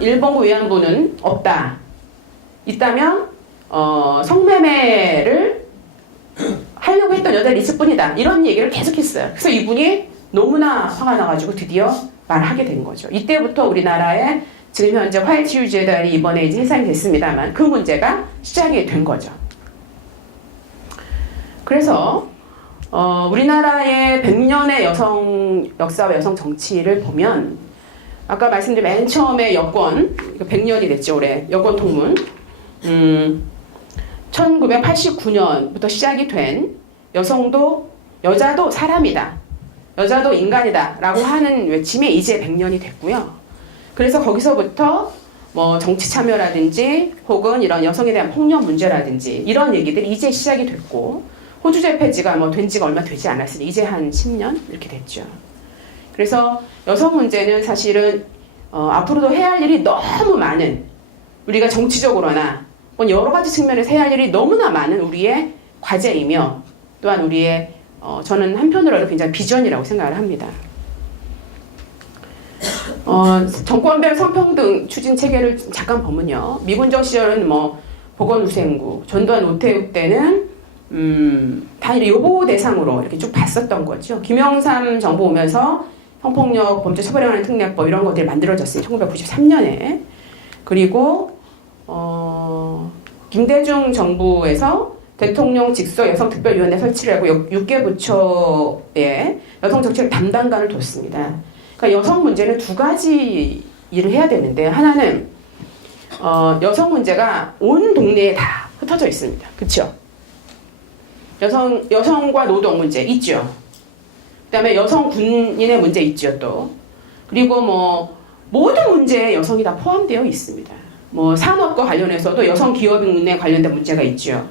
일본군 위안부는 없다. 있다면 성매매를 하려고 했던 여자들이 있을 뿐이다. 이런 얘기를 계속했어요. 그래서 이분이 너무나 화가 나가지고 드디어 말을 하게 된 거죠. 이때부터 우리나라에 지금 현재 화이트 유재단이 이번에 이제 해산이 됐습니다만 그 문제가 시작이 된 거죠. 그래서 우리나라의 100년의 여성 역사와 여성 정치를 보면 아까 말씀드린 맨 처음에 여권 100년이 됐죠. 올해 여권 통문 1989년부터 시작이 된 여자도 사람이다. 여자도 인간이다. 라고 하는 외침이 이제 100년이 됐고요. 그래서 거기서부터 뭐 정치 참여라든지 혹은 이런 여성에 대한 폭력 문제라든지 이런 얘기들이 이제 시작이 됐고 호주제 폐지가 뭐 된 지가 얼마 되지 않았으니 이제 한 10년 이렇게 됐죠. 그래서 여성 문제는 사실은 앞으로도 해야 할 일이 너무 많은 우리가 정치적으로나 여러 가지 측면에서 해야 할 일이 너무나 많은 우리의 과제이며 또한 우리의 저는 한편으로는 굉장히 비전이라고 생각을 합니다. 정권별 성평등 추진 체계를 잠깐 보면요. 미군정 시절은 뭐 보건위생부, 전두환 노태우 때는 다 여보 대상으로 이렇게 쭉 봤었던 거죠. 김영삼 정부 오면서 성폭력 범죄 처벌하는 특례법 이런 것들이 만들어졌어요. 1993년에. 그리고 김대중 정부에서 대통령 직속 여성특별위원회 설치를 하고 6개 부처에 여성정책 담당관을 뒀습니다. 그러니까 여성 문제는 두 가지 일을 해야 되는데 하나는 여성 문제가 온 동네에 다 흩어져 있습니다. 그렇죠? 여성과 노동 문제 있죠. 그다음에 여성 군인의 문제 있죠 또. 그리고 뭐 모든 문제에 여성이 다 포함되어 있습니다. 뭐 산업과 관련해서도 여성 기업인에 관련된 문제가 있죠.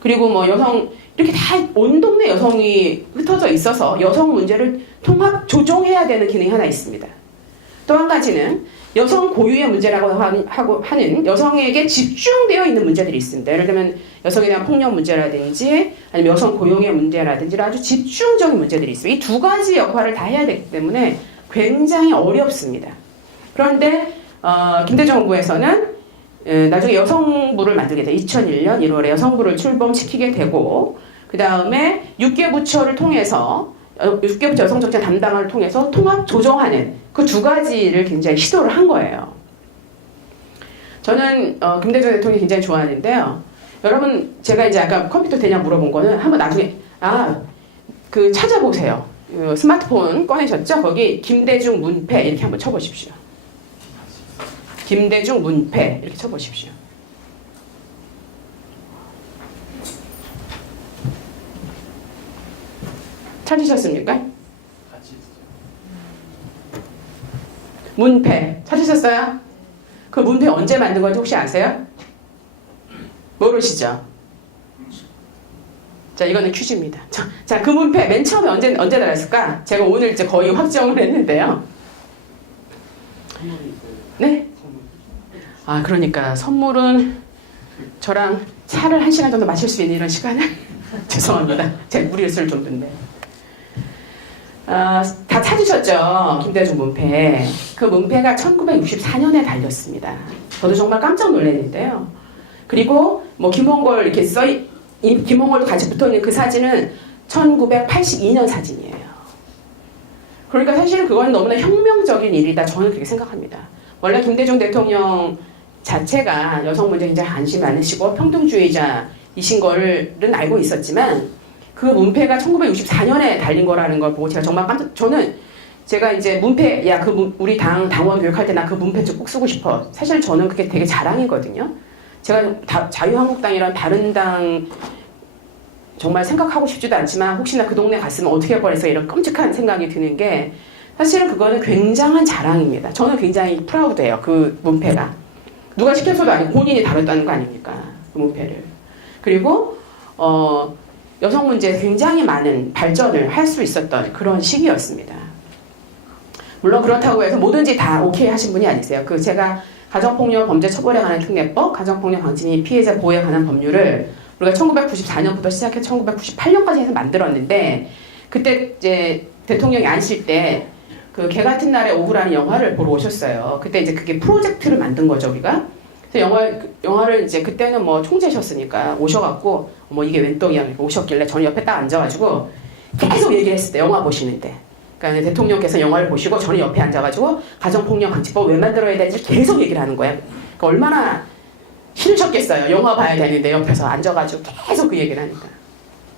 그리고 뭐 여성 이렇게 다 온 동네 여성이 흩어져 있어서 여성 문제를 통합 조정해야 되는 기능이 하나 있습니다. 또 한 가지는 여성 고유의 문제라고 하는 여성에게 집중되어 있는 문제들이 있습니다. 예를 들면 여성에 대한 폭력 문제라든지 아니면 여성 고용의 문제라든지 아주 집중적인 문제들이 있어요. 이 두 가지 역할을 다 해야 되기 때문에 굉장히 어렵습니다. 그런데 김대중 정부에서는 나중에 여성부를 만들게 돼요. 2001년 1월에 여성부를 출범시키게 되고 그 다음에 6개 부처를 통해서 6개 부처 여성정책 담당을 통해서 통합 조정하는 그 두 가지를 굉장히 시도를 한 거예요. 저는 김대중 대통령이 굉장히 좋아하는데요. 여러분 제가 이제 아까 컴퓨터 되냐 물어본 거는 한번 나중에 찾아보세요. 스마트폰 꺼내셨죠? 거기 김대중 문패 이렇게 한번 쳐보십시오. 김대중 문패 이렇게 쳐보십시오. 찾으셨습니까? 같이 있어요. 문패 찾으셨어요? 그 문패 언제 만든 건지 혹시 아세요? 모르시죠? 자, 이거는 퀴즈입니다. 자, 그 문패 맨 처음에 언제 달았을까? 제가 오늘 이제 거의 확정을 했는데요. 선물이 있어요. 네? 선물. 아, 그러니까 선물은 저랑 차를 1시간 정도 마실 수 있는 이런 시간을 죄송합니다. 제가 무리를 쓸 정도인데. 다 찾으셨죠? 김대중 문패. 그 문패가 1964년에 달렸습니다. 저도 정말 깜짝 놀랐는데요. 그리고 뭐 김홍걸 이렇게 김홍걸도 같이 붙어있는 그 사진은 1982년 사진이에요. 그러니까 사실은 그건 너무나 혁명적인 일이다. 저는 그렇게 생각합니다. 원래 김대중 대통령 자체가 여성 문제에 굉장히 관심이 많으시고 평등주의자이신 거는 알고 있었지만 그 문패가 1964년에 달린 거라는 걸 보고 제가 정말 제가 이제 문패, 우리 당원 교육할 때 나 그 문패 좀 꼭 쓰고 싶어. 사실 저는 그게 되게 자랑이거든요. 제가 자유한국당이란 다른 당 정말 생각하고 싶지도 않지만 혹시나 그 동네 갔으면 어떻게 할 뻔해서 이런 끔찍한 생각이 드는 게 사실은 그거는 굉장한 자랑입니다. 저는 굉장히 프라우드해요. 그 문패가. 누가 시켜서도 아니고 본인이 다뤘다는 거 아닙니까? 그 문패를. 그리고 여성 문제에 굉장히 많은 발전을 할 수 있었던 그런 시기였습니다. 물론 그렇다고 해서 뭐든지 다 오케이 하신 분이 아니세요. 제가 가정폭력 범죄 처벌에 관한 특례법, 가정폭력 방지 및 피해자 보호에 관한 법률을 우리가 1994년부터 시작해 1998년까지 해서 만들었는데 그때 이제 대통령이 앉으실 때 그 개 같은 날의 오후라는 영화를 보러 오셨어요. 그때 이제 그게 프로젝트를 만든 거죠, 우리가. 그래서 영화를 이제 그때는 뭐 총재셨으니까 오셔갖고 뭐 이게 웬 떡이야 오셨길래 저는 옆에 딱 앉아가지고 계속 얘기를 했을 때 영화 보시는데 그러니까 대통령께서 영화를 보시고 저는 옆에 앉아가지고 가정폭력 방지법 왜 만들어야 되는지 계속 얘기를 하는 거예요. 그러니까 얼마나 싫으셨겠어요. 영화 봐야 되는데 옆에서 앉아가지고 계속 그 얘기를 하니까.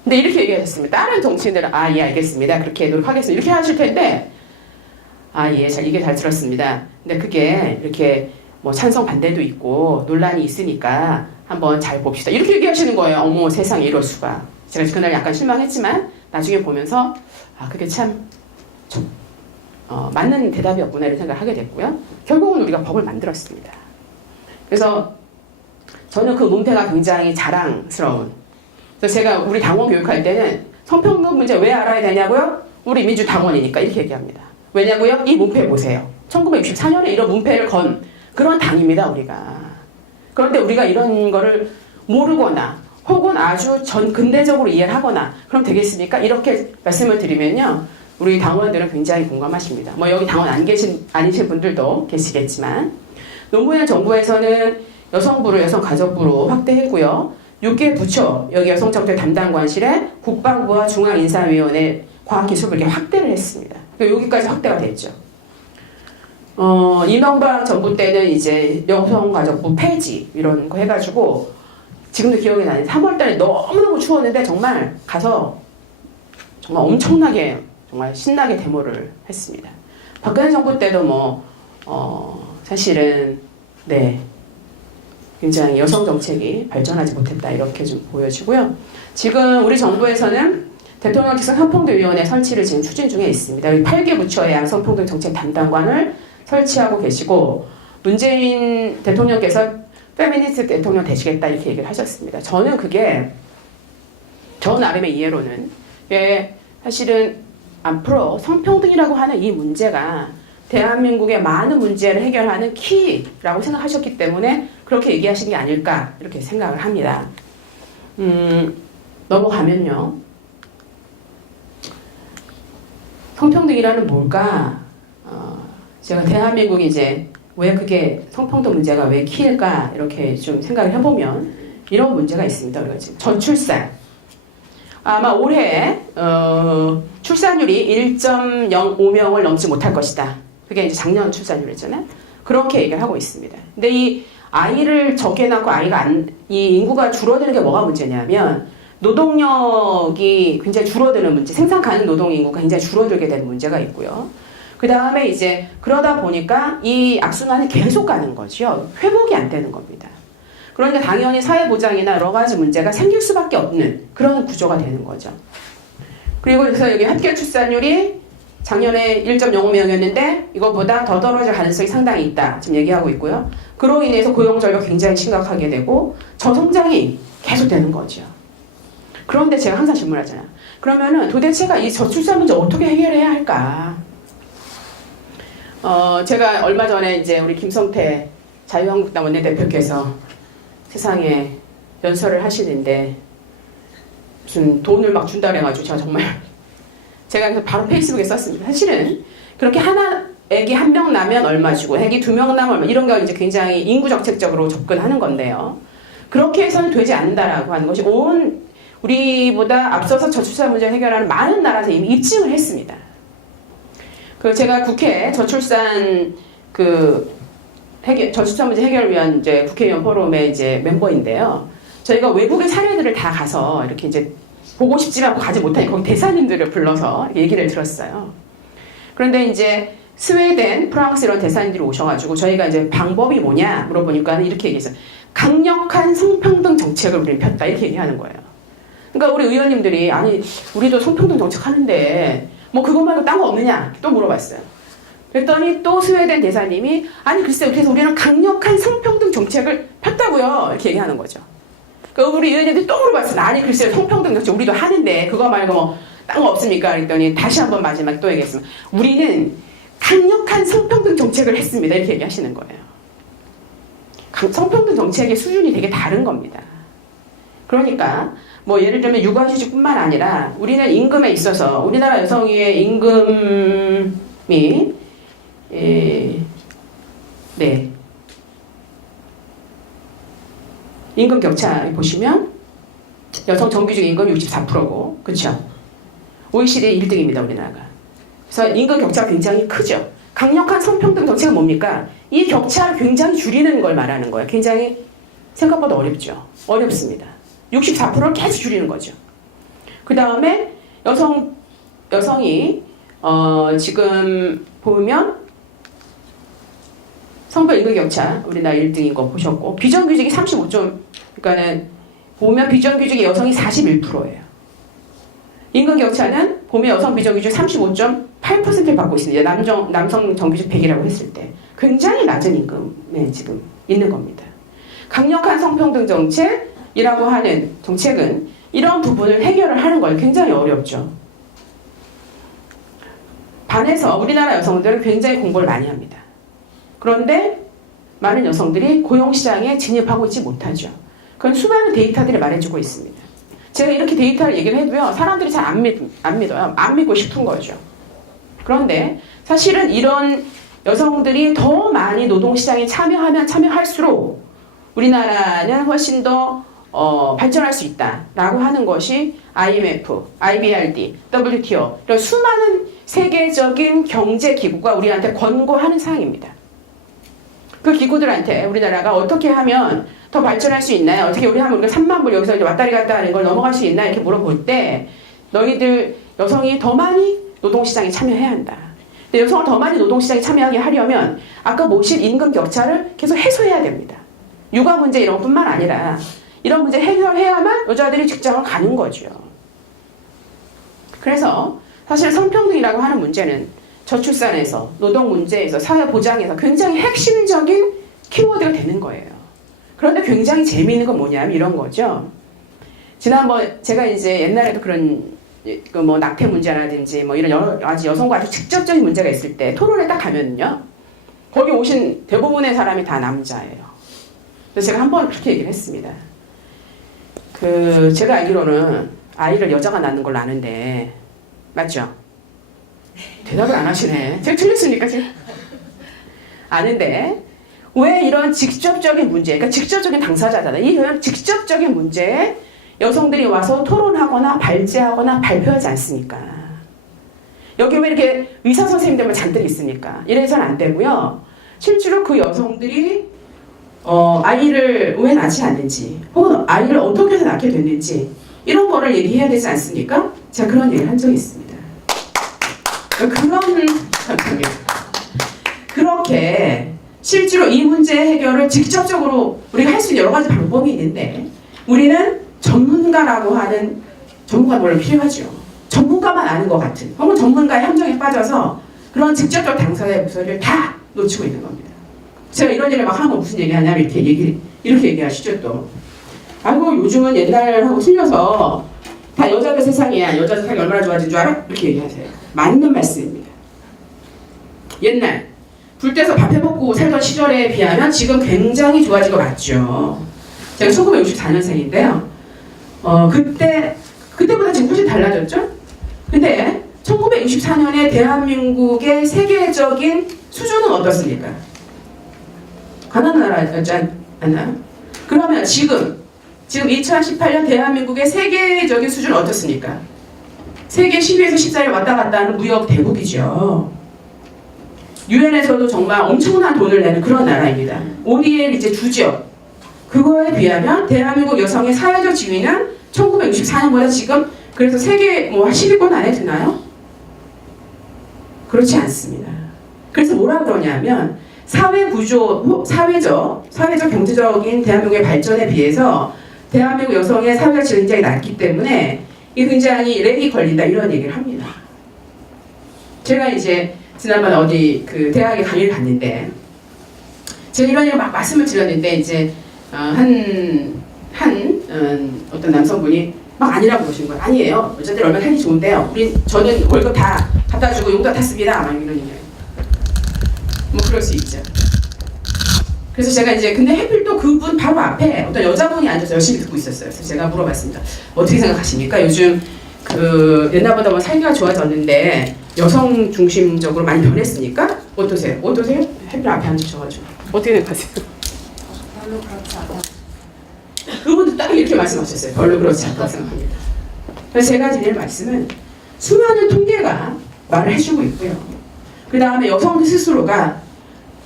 근데 이렇게 얘기하셨습니다. 다른 정치인들은 예 알겠습니다. 그렇게 노력하겠습니다. 이렇게 하실 텐데 예 이게 잘 들었습니다. 근데 그게 이렇게 뭐 찬성 반대도 있고 논란이 있으니까 한번 잘 봅시다. 이렇게 얘기하시는 거예요. 어머 세상에 이럴 수가. 제가 그날 약간 실망했지만 나중에 보면서 그게 참 맞는 대답이었구나 이런 생각을 하게 됐고요. 결국은 우리가 법을 만들었습니다. 그래서 저는 그 문패가 굉장히 자랑스러운. 그래서 제가 우리 당원 교육할 때는 성평등 문제 왜 알아야 되냐고요? 우리 민주당원이니까 이렇게 얘기합니다. 왜냐고요? 이 문패 보세요. 1964년에 이런 문패를 건 그런 당입니다, 우리가. 그런데 우리가 이런 거를 모르거나 혹은 아주 근대적으로 이해를 하거나 그럼 되겠습니까? 이렇게 말씀을 드리면요. 우리 당원들은 굉장히 공감하십니다. 뭐 여기 당원 아니신 분들도 계시겠지만 노무현 정부에서는 여성부를 여성가족부로 확대했고요. 6개 부처, 여기 여성정책 담당관실에 국방부와 중앙인사위원회 과학기술부 이렇게 확대를 했습니다. 여기까지 확대가 됐죠. 이명박 정부 때는 이제 여성가족부 폐지 이런 거 해가지고 지금도 기억이 나는데 3월달에 너무너무 추웠는데 정말 가서 정말 엄청나게 정말 신나게 데모를 했습니다. 박근혜 정부 때도 사실은 굉장히 여성 정책이 발전하지 못했다 이렇게 좀 보여지고요. 지금 우리 정부에서는 대통령께서 성평등위원회 설치를 지금 추진 중에 있습니다. 8개 부처의 양성평등 정책 담당관을 설치하고 계시고 문재인 대통령께서 페미니스트 대통령 되시겠다 이렇게 얘기를 하셨습니다. 저는 그게 저 나름의 이해로는 사실은 앞으로 성평등이라고 하는 이 문제가 대한민국의 많은 문제를 해결하는 키라고 생각하셨기 때문에 그렇게 얘기하신 게 아닐까 이렇게 생각을 합니다. 넘어가면요. 성평등이라는 뭘까? 제가 대한민국이 이제 왜 그게 성평등 문제가 왜 키일까 이렇게 좀 생각을 해보면 이런 문제가 있습니다. 우리가 지금 전출산. 아마 올해 출산율이 1.05명을 넘지 못할 것이다. 그게 이제 작년 출산율이잖아요. 그렇게 얘기를 하고 있습니다. 근데 이 아이를 적게 낳고 이 인구가 줄어드는 게 뭐가 문제냐면 노동력이 굉장히 줄어드는 문제, 생산 가능 노동 인구가 굉장히 줄어들게 되는 문제가 있고요. 그 다음에 이제 그러다 보니까 이 악순환이 계속 가는 거죠. 회복이 안 되는 겁니다. 그러니까 당연히 사회보장이나 여러 가지 문제가 생길 수밖에 없는 그런 구조가 되는 거죠. 그리고 그래서 여기 합계 출산율이 작년에 1.05명이었는데 이거보다 더 떨어질 가능성이 상당히 있다. 지금 얘기하고 있고요. 그로 인해서 고용절벽 굉장히 심각하게 되고 저성장이 계속되는 거죠. 그런데 제가 항상 질문하잖아요. 그러면은 도대체가 이 저출산 문제 어떻게 해결해야 할까? 제가 얼마 전에 이제 우리 김성태 자유한국당 원내대표께서 세상에 연설을 하시는데 무슨 돈을 막 준다 그래가지고 제가 그래서 바로 페이스북에 썼습니다. 사실은 그렇게 애기 한 명 나면 얼마 주고 애기 2명 나면 얼마 이런 거 이제 굉장히 인구 정책적으로 접근하는 건데요. 그렇게 해서는 되지 않는다라고 하는 것이 우리보다 앞서서 저출산 문제를 해결하는 많은 나라에서 이미 입증을 했습니다. 제가 국회 저출산 저출산 문제 해결을 위한 이제 국회의원 포럼의 이제 멤버인데요. 저희가 외국의 사례들을 다 가서 이렇게 이제 보고 싶지만 가지 못하니 거기 대사님들을 불러서 얘기를 들었어요. 그런데 이제 스웨덴, 프랑스 이런 대사님들이 오셔가지고 저희가 이제 방법이 뭐냐 물어보니까 이렇게 얘기했어요. 강력한 성평등 정책을 우리는 폈다 이렇게 얘기하는 거예요. 그러니까 우리 의원님들이 아니 우리도 성평등 정책 하는데 뭐 그거 말고 딴 거 없느냐 또 물어봤어요. 그랬더니 또 스웨덴 대사님이 아니 글쎄요 그래서 우리는 강력한 성평등 정책을 폈다고요 이렇게 얘기하는 거죠. 그러니까 우리 의원님들이 또 물어봤어요. 아니 글쎄요 성평등 정책 우리도 하는데 그거 말고 뭐 딴 거 없습니까? 그랬더니 다시 한번 마지막에 또 얘기했습니다. 우리는 강력한 성평등 정책을 했습니다 이렇게 얘기하시는 거예요. 성평등 정책의 수준이 되게 다른 겁니다. 그러니까 뭐 예를 들면 육아휴직뿐만 아니라 우리는 임금에 있어서 우리나라 여성의 임금이 임금 격차 보시면 여성 정규직 임금 64%고 그렇죠? OECD 1등입니다 우리나라가. 그래서 임금 격차가 굉장히 크죠. 강력한 성평등 정책은 뭡니까? 이 격차를 굉장히 줄이는 걸 말하는 거예요. 굉장히 생각보다 어렵죠. 어렵습니다. 64%를 계속 줄이는 거죠. 그 다음에 여성이 지금 보면 성별 임금 격차 우리나라 1등인 거 보셨고 비정규직이 35점 그러니까는 보면 비정규직의 여성이 41%예요. 임금 격차는 보면 여성 비정규직 35.8%를 받고 있습니다. 남성 정규직 100이라고 했을 때 굉장히 낮은 임금에 지금 있는 겁니다. 강력한 성평등 정책이라고 하는 정책은 이런 부분을 해결을 하는 걸 굉장히 어렵죠. 반해서 우리나라 여성들은 굉장히 공부를 많이 합니다. 그런데 많은 여성들이 고용시장에 진입하고 있지 못하죠. 그건 수많은 데이터들이 말해주고 있습니다. 제가 이렇게 데이터를 얘기를 해도요, 사람들이 잘 안 믿어요. 안 믿고 싶은 거죠. 그런데 사실은 이런 여성들이 더 많이 노동시장에 참여할수록 우리나라는 훨씬 더 발전할 수 있다라고 하는 것이 IMF, IBRD, WTO 이런 수많은 세계적인 경제기구가 우리한테 권고하는 사항입니다. 그 기구들한테 우리나라가 어떻게 하면 더 발전할 수 있나요? 어떻게 우리 하면 우리가 3만 불 여기서 이제 왔다리 갔다 하는 걸 넘어갈 수 있나? 이렇게 물어볼 때 너희들 여성이 더 많이 노동시장에 참여해야 한다. 근데 여성을 더 많이 노동시장에 참여하게 하려면 아까 모실 임금 격차를 계속 해소해야 됩니다. 육아 문제 이런 것뿐만 아니라 이런 문제 해결해야만 여자들이 직장을 가는 거죠. 그래서 사실 성평등이라고 하는 문제는 저출산에서 노동 문제에서 사회 보장에서 굉장히 핵심적인 키워드가 되는 거예요. 그런데 굉장히 재미있는 건 뭐냐면 이런 거죠. 지난번 제가 이제 옛날에도 그런 뭐 낙태 문제라든지 뭐 이런 여러 가지 여성과 아주 직접적인 문제가 있을 때 토론에 딱 가면요. 거기 오신 대부분의 사람이 다 남자예요. 그래서 제가 한 번 그렇게 얘기를 했습니다. 제가 알기로는 아이를 여자가 낳는 걸로 아는데 맞죠? 대답을 안 하시네. 제가 틀렸습니까 지금? 아는데 왜 이런 직접적인 문제, 그러니까 직접적인 당사자잖아요. 이런 직접적인 문제에 여성들이 와서 토론하거나 발제하거나 발표하지 않습니까? 여기 왜 이렇게 의사 선생님들만 잔뜩 있습니까? 이래서는 안 되고요. 실제로 그 여성들이 아이를 왜 낳지 않는지, 혹은 아이를 어떻게 해서 낳게 됐는지 이런 거를 얘기해야 되지 않습니까? 제가 그런 얘기를 한 적이 있습니다. 그런 전통이에요. 이렇게 실제로 이 문제 해결을 직접적으로 우리가 할 수 있는 여러 가지 방법이 있는데 우리는 전문가라고 하는 전문가 물론 필요하죠. 전문가만 아는 것 같은 혹은 전문가의 함정에 빠져서 그런 직접적 당사자의 목소리를 다 놓치고 있는 겁니다. 제가 이런 얘기를 막 하면 무슨 얘기 하냐면 이렇게 얘기하시죠 또. 아이고 요즘은 옛날하고 틀려서 다 여자들 세상이야. 여자 세상이 얼마나 좋아진 줄 알아? 이렇게 얘기하세요. 맞는 말씀입니다. 옛날 불 떼서 밥 해먹고 살던 시절에 비하면 지금 굉장히 좋아진 거 맞죠. 제가 1964년생인데요. 그때보다 지금 훨씬 달라졌죠? 근데 1964년에 대한민국의 세계적인 수준은 어떻습니까? 가난한 나라였지 않나요? 그러면 지금 2018년 대한민국의 세계적인 수준은 어떻습니까? 세계 10위에서 14위에 왔다 갔다 하는 무역 대국이죠. 유엔에서도 정말 엄청난 돈을 내는 그런 나라입니다. ODL 이제 주죠. 그거에 비하면 대한민국 여성의 사회적 지위는 1964년보다 지금 그래서 세계 10위권 안에 드나요? 그렇지 않습니다. 그래서 뭐라 그러냐면 사회 구조, 사회적 경제적인 대한민국의 발전에 비해서 대한민국 여성의 사회적 지위가 굉장히 낮기 때문에 이게 굉장히 렉이 걸린다 이런 얘기를 합니다. 제가 이제 지난번에 어디 그 대학에 강의를 갔는데 제가 이런 얘기를 막 말씀을 드렸는데 이제 어떤 남성분이 막 아니라고 그러시는 거예요. 아니에요. 어쨌든 얼마나 살기 좋은데요. 저는 월급 다 갖다 주고 용돈 탔습니다. 막 이런 얘기예요. 뭐 그럴 수 있죠. 그래서 제가 이제 근데 하필 또 그분 바로 앞에 어떤 여자분이 앉아서 열심히 듣고 있었어요. 그래서 제가 물어봤습니다. 어떻게 생각하십니까? 요즘 그 옛날보다 뭐 살기가 좋아졌는데 여성 중심적으로 많이 변했습니까? 어떠세요? 하필 앞에 앉으셔가지고 어떻게 생각하세요? 별로 그렇지 않아요. 그분도 딱 이렇게 말씀하셨어요. 별로 그렇지 않다고 생각합니다. 그래서 제가 드릴 말씀은 수많은 통계가 말을 해주고 있고요. 그 다음에 여성들 스스로가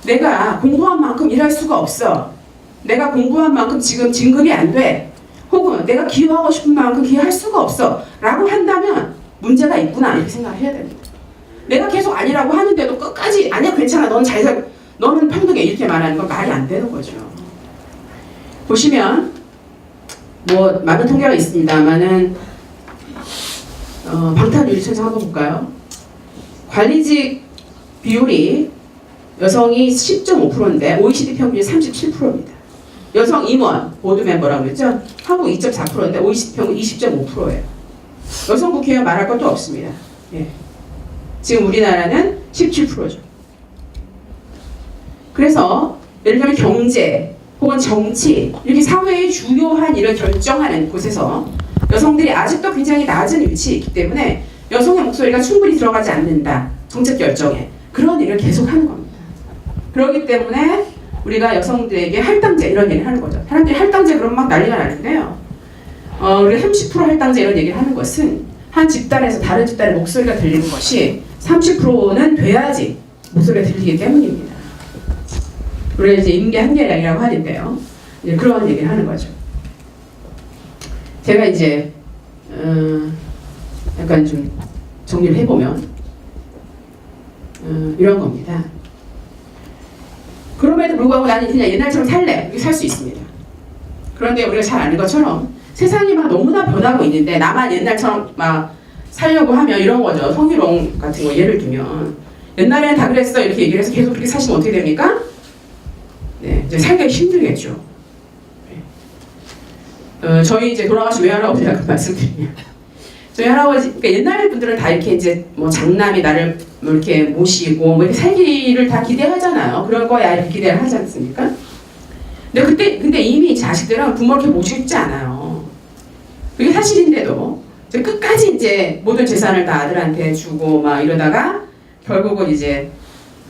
내가 공부한 만큼 일할 수가 없어. 내가 공부한 만큼 지금 진급이 안 돼. 혹은 내가 기여하고 싶은 만큼 기여할 수가 없어. 라고 한다면 문제가 있구나 이렇게 생각을 해야 됩니다. 내가 계속 아니라고 하는데도 끝까지 아니야 괜찮아 넌 잘 살 너는 평등해 이렇게 말하는 건 말이 안 되는 거죠. 보시면 뭐 많은 통계가 있습니다만은 방탄유리천장 한번 볼까요? 관리직 비율이 여성이 10.5%인데 OECD 평균이 37%입니다. 여성 임원 보드 멤버라고 그랬죠? 한국 2.4%인데 OECD 평균 20.5%예요. 여성 국회의원 말할 것도 없습니다. 예. 지금 우리나라는 17%죠. 그래서 예를 들면 경제 혹은 정치 이렇게 사회의 주요한 일을 결정하는 곳에서 여성들이 아직도 굉장히 낮은 위치에 있기 때문에 여성의 목소리가 충분히 들어가지 않는다. 정책 결정에. 그런 일을 계속하는 겁니다. 그렇기 때문에 우리가 여성들에게 할당제 이런 얘기를 하는 거죠. 사람들이 할당제 그러면 막 난리가 나는데요. 우리가 30% 할당제 이런 얘기를 하는 것은 한 집단에서 다른 집단의 목소리가 들리는 것이 30%는 돼야지 목소리가 들리기 때문입니다. 우리가 이제 임계 한계량이라고 하는데요. 이제 그런 얘기를 하는 거죠. 제가 이제 약간 좀 정리를 해보면 이런 겁니다. 그럼에도 불구하고 나는 그냥 옛날처럼 살래 이렇게 살 수 있습니다. 그런데 우리가 잘 아는 것처럼 세상이 막 너무나 변하고 있는데 나만 옛날처럼 막 살려고 하면 이런 거죠. 성희롱 같은 거 예를 들면 옛날에는 다 그랬어 이렇게 얘기를 해서 계속 그렇게 사시면 어떻게 됩니까? 네, 이제 살기가 힘들겠죠. 저희 이제 돌아가신 외할아버지가 그 말씀드리면 저희 할아버지, 그러니까 옛날 분들은 다 이렇게 이제 뭐 장남이 나를 뭐 이렇게 모시고 뭐 이렇게 살기를 다 기대하잖아요. 그럴 거야 이렇게 기대를 하지 않습니까? 근데 이미 자식들은 부모를 이렇게 모시고 싶지 않아요. 그게 사실인데도 끝까지 이제 모든 재산을 다 아들한테 주고 막 이러다가 결국은 이제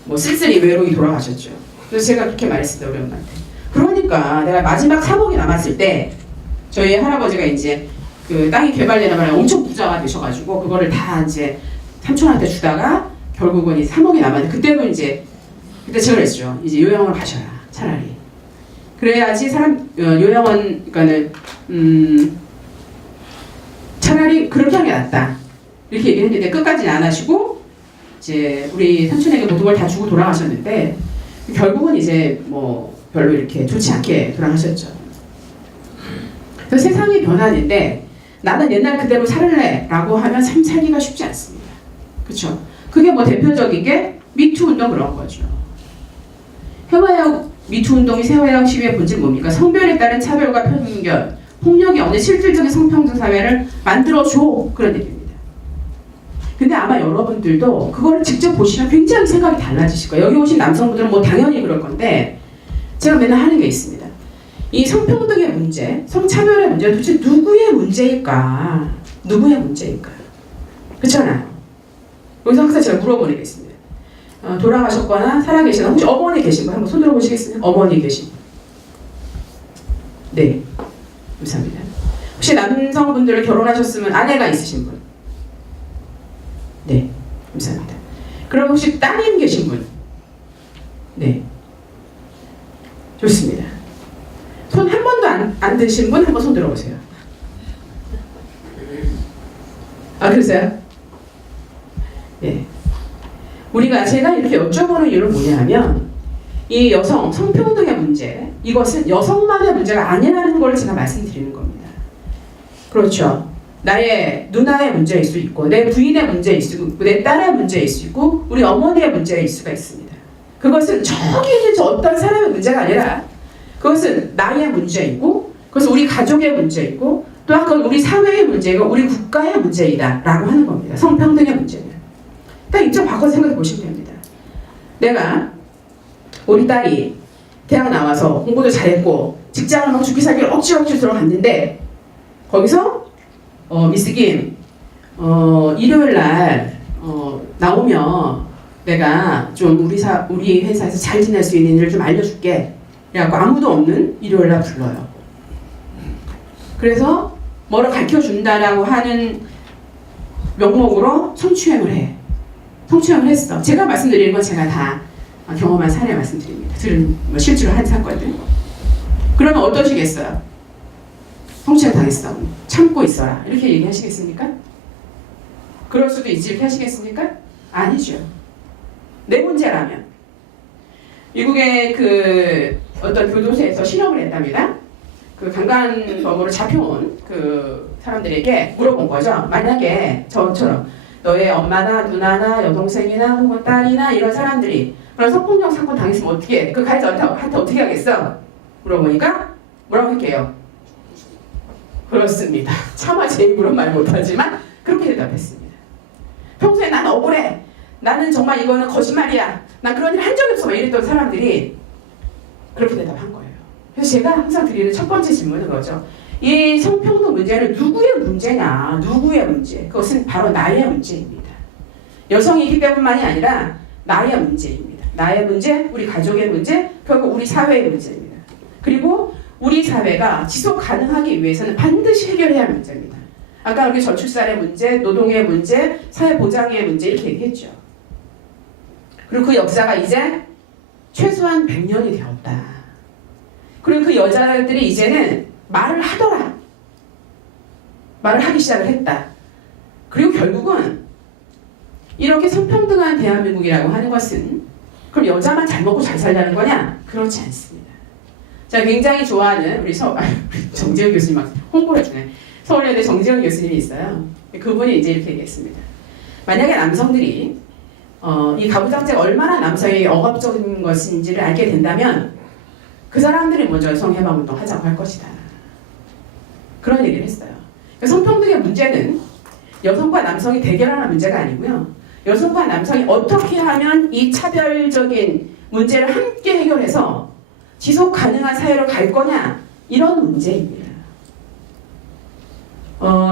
뭐 쓸쓸히 외로이 돌아가셨죠. 그래서 제가 그렇게 말했습니다 우리 엄마한테. 그러니까 내가 마지막 3억이 남았을 때 저희 할아버지가 이제 그 땅이 개발되는 바람에 엄청 부자가 되셔가지고 그거를 다 이제 삼촌한테 주다가 결국은 이제 3억이 남았는데 그때 제가 그랬죠. 이제 요양원을 가셔라 차라리. 그래야지 요양원 그러니까는 차라리 그렇게 하는 게 낫다 이렇게 얘기를 했는데 끝까지는 안 하시고 이제 우리 삼촌에게 모든 걸 다 주고 돌아가셨는데 결국은 이제 뭐 별로 이렇게 좋지 않게 돌아가셨죠. 그래서 세상이 변하는데 나는 옛날 그대로 살래라고 하면 참 살기가 쉽지 않습니다. 그렇죠? 그게 뭐 대표적인 게 미투 운동 그런 거죠. 해외역 미투 운동이 세월역 시위의 본질 뭡니까? 성별에 따른 차별과 편견, 폭력이 없는 실질적인 성평등 사회를 만들어줘 그런 얘기입니다. 근데 아마 여러분들도 그거를 직접 보시면 굉장히 생각이 달라지실 거예요. 여기 오신 남성분들은 뭐 당연히 그럴 건데 제가 맨날 하는 게 있습니다. 이 성평등의 문제, 성차별의 문제는 도대체 누구의 문제일까? 누구의 문제일까? 그렇잖아요. 여기서 항상 제가 물어보는 게 있습니다. 돌아가셨거나 살아계시거나 혹시 어머니 계신 분 한번 손 들어보시겠습니까? 어머니 계신 분. 네. 감사합니다. 혹시 남성분들 결혼하셨으면 아내가 있으신 분? 네. 감사합니다. 그럼 혹시 따님 계신 분? 네. 좋습니다. 손 한 번도 안 드신 분 한번 손 들어보세요. 아, 그러세요? 네. 우리가 제가 이렇게 여쭤보는 이유는 뭐냐면 이 여성 성평등의 문제 이것은 여성만의 문제가 아니라는 걸 제가 말씀드리는 겁니다. 그렇죠. 나의 누나의 문제일 수 있고 내 부인의 문제일 수 있고 내 딸의 문제일 수 있고 우리 어머니의 문제일 수가 있습니다. 그것은 저기 있는 저 어떤 사람의 문제가 아니라 그것은 나의 문제이고 그것은 우리 가족의 문제이고 또한 그건 우리 사회의 문제이고 우리 국가의 문제이다 라고 하는 겁니다. 성평등의 문제는. 딱 입장 바꿔서 생각해 보시면 됩니다. 내가 우리 딸이 대학 나와서 공부도 잘했고 직장을 막 죽기 살기를 억지로 들어갔는데 거기서 미스 김 일요일 날 나오면 내가 좀 우리 회사에서 잘 지낼 수 있는 일을 좀 알려줄게. 그래갖고 아무도 없는 일요일 날 불러요. 그래서 뭐를 가르쳐준다라고 하는 명목으로 성추행을 해. 성추행을 했어. 제가 말씀드리는 건 제가 다 경험한 사례 말씀드립니다. 들은 실제로 한 사건들. 그러면 어떠시겠어요? 성추행 당했어. 참고 있어라. 이렇게 얘기하시겠습니까? 그럴 수도 있지. 이렇게 하시겠습니까? 아니죠. 내 문제라면. 미국의 그 어떤 교도소에서 실형을 했답니다. 그 강간범으로 잡혀온 그 사람들에게 물어본 거죠. 만약에 저처럼 너의 엄마나 누나나 여동생이나 혹은 딸이나 이런 사람들이 그런 성폭력 사건 당했으면 어떻게 해? 그 가해자한테 어떻게 하겠어? 물어보니까 뭐라고 할게요? 그렇습니다. 차마 제 입으로 말 못하지만 그렇게 대답했습니다. 평소에 난 억울해. 나는 정말 이거는 거짓말이야. 난 그런 일 한 적이 없어. 이랬던 사람들이 그렇게 대답한 거예요. 그래서 제가 항상 드리는 첫 번째 질문은 그거죠. 이 성평등 문제는 누구의 문제냐? 누구의 문제? 그것은 바로 나의 문제입니다. 여성이기 때문만이 아니라 나의 문제입니다. 나의 문제, 우리 가족의 문제, 결국 우리 사회의 문제입니다. 그리고 우리 사회가 지속 가능하기 위해서는 반드시 해결해야 할 문제입니다. 아까 우리 저출산의 문제, 노동의 문제, 사회보장의 문제 이렇게 얘기했죠. 그리고 그 역사가 이제 최소한 100년이 되었다. 그리고 그 여자들이 이제는 말을 하더라. 말을 하기 시작을 했다. 그리고 결국은 이렇게 성평등한 대한민국이라고 하는 것은 그럼 여자만 잘 먹고 잘 살자는 거냐? 그렇지 않습니다. 제가 굉장히 좋아하는 우리 정재훈 교수님 막 홍보를 해주네. 서울예대 정재훈 교수님이 있어요. 그분이 이제 이렇게 얘기했습니다. 만약에 남성들이 이 가부장제가 얼마나 남성에게 억압적인 것인지를 알게 된다면 그 사람들이 먼저 여성해방운동 하자고 할 것이다. 그런 얘기를 했어요. 성평등의 문제는 여성과 남성이 대결하는 문제가 아니고요. 여성과 남성이 어떻게 하면 이 차별적인 문제를 함께 해결해서 지속 가능한 사회로 갈 거냐 이런 문제입니다.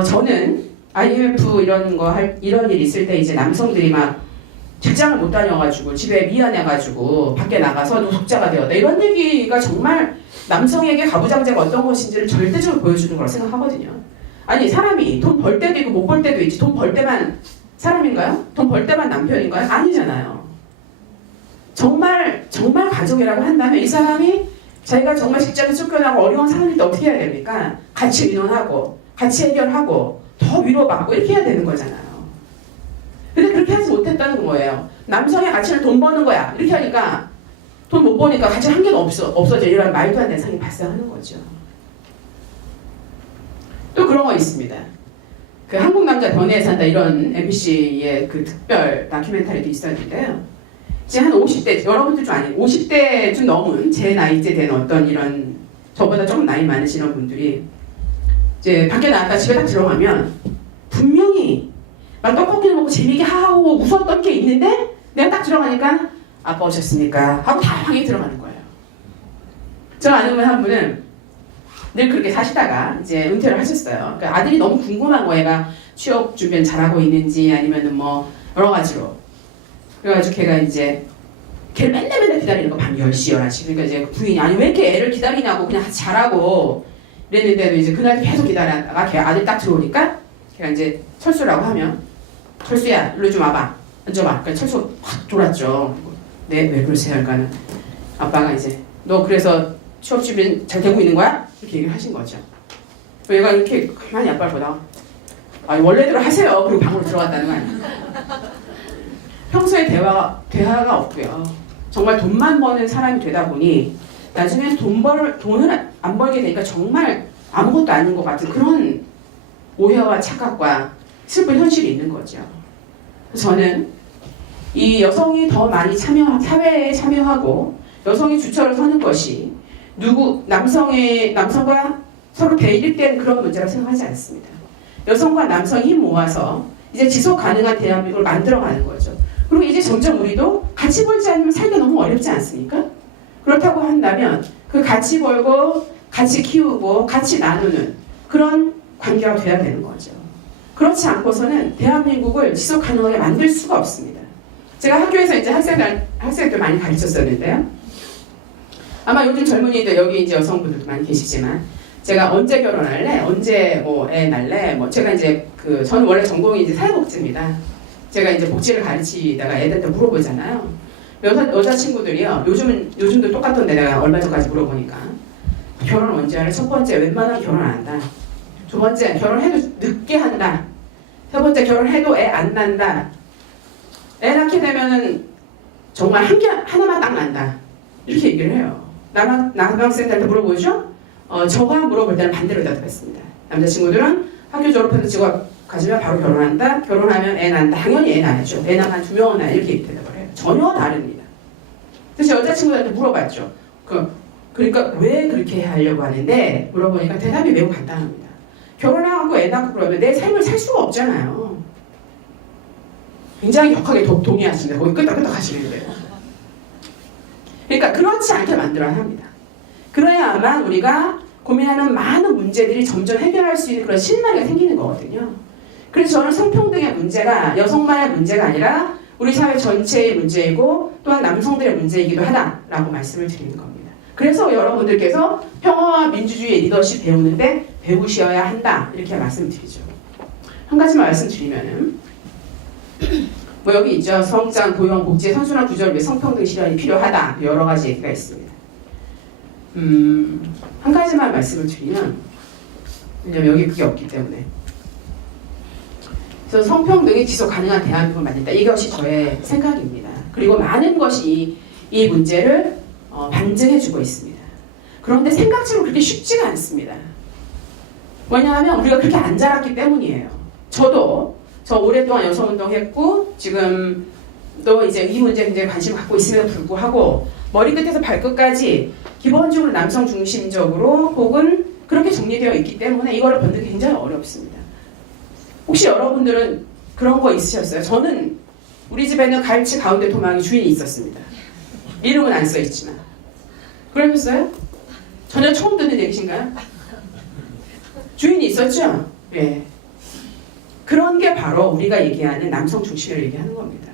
저는 IMF 이런 일 있을 때 이제 남성들이 막 직장을 못 다녀가지고 집에 미안해가지고 밖에 나가서 노숙자가 되었다 이런 얘기가 정말 남성에게 가부장제가 어떤 것인지를 절대적으로 보여주는 거라고 생각하거든요. 아니 사람이 돈 벌 때도 있고 못 벌 때도 있지 돈 벌 때만 사람인가요? 돈 벌 때만 남편인가요? 아니잖아요. 정말 가족이라고 한다면 이 사람이 자기가 정말 직장에 쫓겨나고 어려운 상황일 때 어떻게 해야 됩니까? 같이 의논하고 같이 해결하고 더 위로받고 이렇게 해야 되는 거잖아요. 근데 그렇게 하지 못했다는 거예요. 남성의 가치는 돈 버는 거야. 이렇게 하니까 돈 못 버니까 가진 한계가 없어져. 이런 말도 안 되는 상황이 발생하는 거죠. 또 그런 거 있습니다. 그 한국 남자 변해에 산다 이런 MBC의 그 특별 다큐멘터리도 있었는데요. 이제 한 50대, 여러분들 좀 아니, 50대 좀 넘은 제 나이째 된 어떤 이런 저보다 조금 나이 많으시는 분들이 이제 밖에 나갔다 집에 딱 들어가면 분명히 막 떡볶이를 먹고 재미있게 하고 웃었던 게 있는데 내가 딱 들어가니까 아빠 오셨습니까? 하고 다 방에 들어가는 거예요. 저 아는 분 한 분은 늘 그렇게 사시다가 이제 은퇴를 하셨어요. 그러니까 아들이 너무 궁금한 거예요. 얘가 취업 준비는 잘하고 있는지 아니면은 뭐 여러 가지로. 그래가지고 걔가 이제 걔를 맨날 기다리는 거 밤 10시, 11시. 그러니까 이제 부인이 아니 왜 이렇게 애를 기다리냐고 그냥 자라고 이랬는데도 이제 그날 계속 기다렸다가 걔 아들 딱 들어오니까 걔가 이제 철수라고 하면 철수야 일로 좀 와봐. 앉아봐. 그러니까 철수 확 돌았죠. 네, 왜 그러세요? 그러니까는 아빠가 이제 너 그래서 취업 준비 잘 되고 있는 거야? 이렇게 얘기를 하신 거죠. 얘가 이렇게 가만히 아빠를 보다가 아니 원래대로 하세요. 그리고 방으로 들어갔다는 거 아니에요. 평소에 대화가 없고요. 정말 돈만 버는 사람이 되다 보니 나중에 돈을 안 벌게 되니까 정말 아무것도 아닌 것 같은 그런 오해와 착각과 슬픈 현실이 있는 거죠. 저는 이 여성이 더 많이 사회에 참여하고 여성이 주체로 서는 것이 남성과 서로 대립된 그런 문제라고 생각하지 않습니다. 여성과 남성이 힘 모아서 이제 지속 가능한 대한민국을 만들어가는 거죠. 그리고 이제 점점 우리도 같이 벌지 않으면 살기가 너무 어렵지 않습니까? 그렇다고 한다면 그 같이 벌고 같이 키우고 같이 나누는 그런 관계가 돼야 되는 거죠. 그렇지 않고서는 대한민국을 지속 가능하게 만들 수가 없습니다. 제가 학교에서 이제 학생들 많이 가르쳤었는데요. 아마 요즘 젊은이들 여기 이제 여성분들도 많이 계시지만 제가 언제 결혼할래? 언제 뭐 애 낳을래? 뭐 제가 이제 저는 원래 전공이 이제 사회복지입니다. 제가 이제 복지를 가르치다가 애들한테 물어보잖아요. 여자 친구들이요. 요즘도 똑같던데 내가 얼마 전까지 물어보니까 결혼 언제 할래? 첫 번째 웬만하면 결혼 안 한다. 두 번째 결혼해도 늦게 한다. 세 번째 결혼해도 애 안 난다. 애 낳게 되면은 정말 하나만 딱 난다. 이렇게 얘기를 해요. 남학생들한테 물어보죠? 저가 물어볼 때는 반대로 대답했습니다. 남자친구들은 학교 졸업해서 직업 가지면 바로 결혼한다. 결혼하면 애 낳는다. 당연히 애 낳죠. 애 낳으면 2명은 낳아. 이렇게 대답을 해요. 전혀 다릅니다. 그래서 여자친구들한테 물어봤죠. 그러니까 왜 그렇게 하려고 하는데 물어보니까 대답이 매우 간단합니다. 결혼하고 애 낳고 그러면 내 삶을 살 수가 없잖아요. 굉장히 격하게 동의하시는데 거기 끄덕끄덕 하시는데요. 그러니까 그렇지 않게 만들어야 합니다. 그래야만 우리가 고민하는 많은 문제들이 점점 해결할 수 있는 그런 실마리가 생기는 거거든요. 그래서 저는 성평등의 문제가 여성만의 문제가 아니라 우리 사회 전체의 문제이고 또한 남성들의 문제이기도 하다라고 말씀을 드리는 겁니다. 그래서 여러분들께서 평화와 민주주의의 리더십 배우는데 배우셔야 한다 이렇게 말씀드리죠. 한 가지만 말씀드리면은 뭐 여기 있죠. 성장, 고용, 복지의 선순환 구조를 위해 성평등 실현이 필요하다. 여러 가지 얘기가 있습니다. 한 가지만 말씀을 드리면 왜냐면 여기 그게 없기 때문에 그래서 성평등이 지속 가능한 대한민국을 만든다. 이것이 저의 생각입니다. 그리고 많은 것이 이 문제를 반증해주고 있습니다. 그런데 생각처럼 그렇게 쉽지가 않습니다. 왜냐하면 우리가 그렇게 안 자랐기 때문이에요. 저 오랫동안 여성운동 했고 지금 또 이제 이 문제에 굉장히 관심을 갖고 있음에도 불구하고 머리끝에서 발끝까지 기본적으로 남성 중심적으로 혹은 그렇게 정리되어 있기 때문에 이거를 벗는 게 굉장히 어렵습니다. 혹시 여러분들은 그런 거 있으셨어요? 저는 우리 집에는 갈치 가운데 토막이 주인이 있었습니다. 이름은 안 써있지만. 그러셨어요? 전혀 처음 듣는 얘기신가요? 주인이 있었죠? 예. 그런 게 바로 우리가 얘기하는 남성 중심을 얘기하는 겁니다.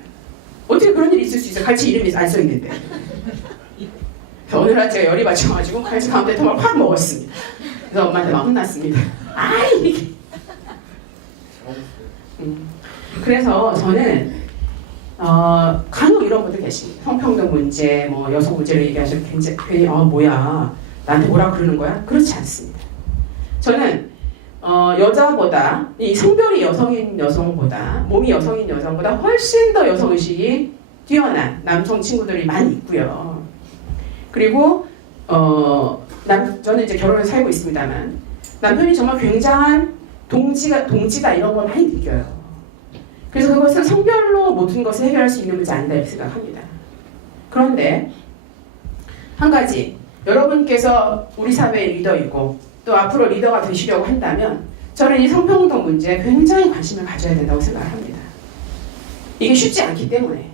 어떻게 그런 일이 있을 수 있어요? 갈치 이름이 안 써있는데. 어느 날 제가 열이 받쳐가지고 갈치 가운데 토막을 확 먹었습니다. 그래서 엄마한테 막 혼났습니다. 이게. 그래서 저는 간혹 이런 분들 계십니다. 성평등 문제, 뭐 여성 문제를 얘기하시면 괜히 뭐야 나한테 뭐라 그러는 거야? 그렇지 않습니다. 저는 여자보다 이 성별이 여성인 여성보다 몸이 여성인 여성보다 훨씬 더 여성의식이 뛰어난 남성 친구들이 많이 있고요. 그리고 저는 이제 결혼을 살고 있습니다만 남편이 정말 굉장한 동지다 이런 걸 많이 느껴요. 그래서 그것은 성별로 모든 것을 해결할 수 있는 문제 아니다 이렇게 생각합니다. 그런데 한 가지 여러분께서 우리 사회의 리더이고 또 앞으로 리더가 되시려고 한다면 저는 이 성평등 문제에 굉장히 관심을 가져야 된다고 생각을 합니다. 이게 쉽지 않기 때문에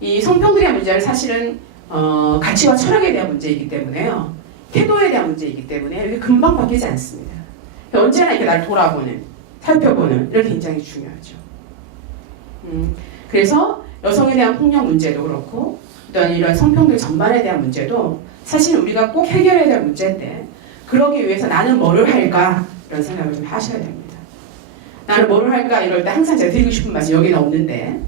이 성평등의 문제는 사실은 가치와 철학에 대한 문제이기 때문에요. 태도에 대한 문제이기 때문에 이렇게 금방 바뀌지 않습니다. 언제나 이렇게 날 돌아보는, 살펴보는 이런 게 굉장히 중요하죠. 그래서 여성에 대한 폭력 문제도 그렇고 또한 이런 성평등 전반에 대한 문제도 사실 우리가 꼭 해결해야 될 문제인데 그러기 위해서 나는 뭐를 할까 이런 생각을 좀 하셔야 됩니다. 나는 뭐를 할까 이럴 때 항상 제가 드리고 싶은 말씀 여기는 없는데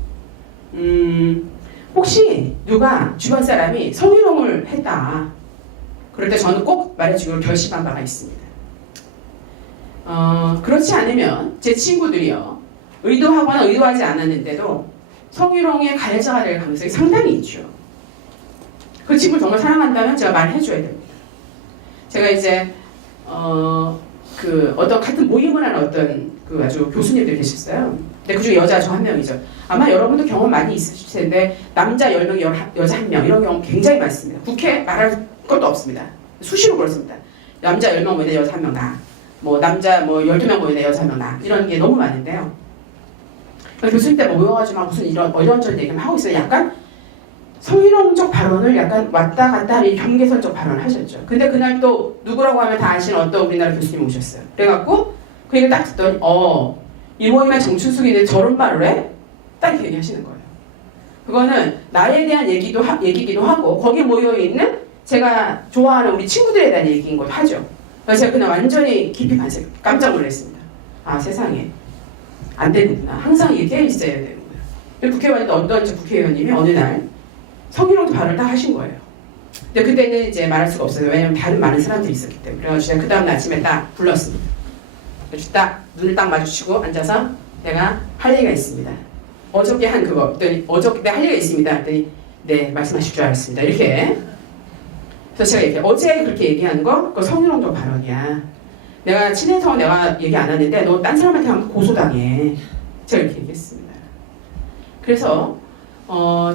혹시 누가 주변 사람이 성희롱을 했다 그럴 때 저는 꼭 말해주기로 결심한 바가 있습니다. 그렇지 않으면 제 친구들이요 의도하거나 의도하지 않았는데도 성희롱의 가해자가 될 가능성이 상당히 있죠. 그 친구를 정말 사랑한다면 제가 말해줘야 됩니다. 제가 이제 어떤 같은 모임을 하는 어떤 그 아주 교수님들 계셨어요. 근데 그중에 여자 저 한 명이죠. 아마 여러분도 경험 많이 있으실 텐데 남자 10명, 여자 1명 이런 경험 굉장히 많습니다. 국회 말할 것도 없습니다. 수시로 그렇습니다. 남자 10명 모이는데 여자 1명 나. 뭐 남자 12명 모이는데 여자 1명 나. 이런 게 너무 많은데요. 교수님 때 모여가지고 무슨 이런저런 얘기를 하고 있어요. 약간 성희롱적 발언을 약간 왔다 갔다 하는 경계선적 발언을 하셨죠. 근데 그날 또 누구라고 하면 다 아시는 어떤 우리나라 교수님 오셨어요. 그래갖고 그 얘기를 딱 듣더니 이 모임에 정춘숙이는 저런 말을 해? 딱 이렇게 얘기하시는 거예요. 그거는 나에 대한 얘기기도 하고 거기에 모여있는 제가 좋아하는 우리 친구들에 대한 얘기인 것도 하죠. 그래서 제가 그날 완전히 깊이 깜짝 놀랐습니다. 아 세상에 안 되는구나. 항상 이게 깨어 있어야 되는구나. 국회의원인데 어떤 국회의원님이 어느 날 성희롱 발언을 딱 하신 거예요. 근데 그때는 이제 말할 수가 없어요. 왜냐면 다른 많은 사람들이 있었기 때문에. 그래가지고 제가 그 다음 아침에 딱 불렀습니다. 그래서 딱 눈을 딱 마주치고 앉아서 내가 할 얘기가 있습니다. 어저께 한 그거. 그랬더니 어저께 할 얘기가 있습니다. 그랬더니 네 말씀하실 줄 알았습니다. 이렇게. 그래서 제가 이렇게 어제 그렇게 얘기한 거 그거 성희롱적 발언이야. 내가 친해서 내가 얘기 안 하는데 너 딴 사람한테 하면 고소당해. 제가 이렇게 얘기했습니다. 그래서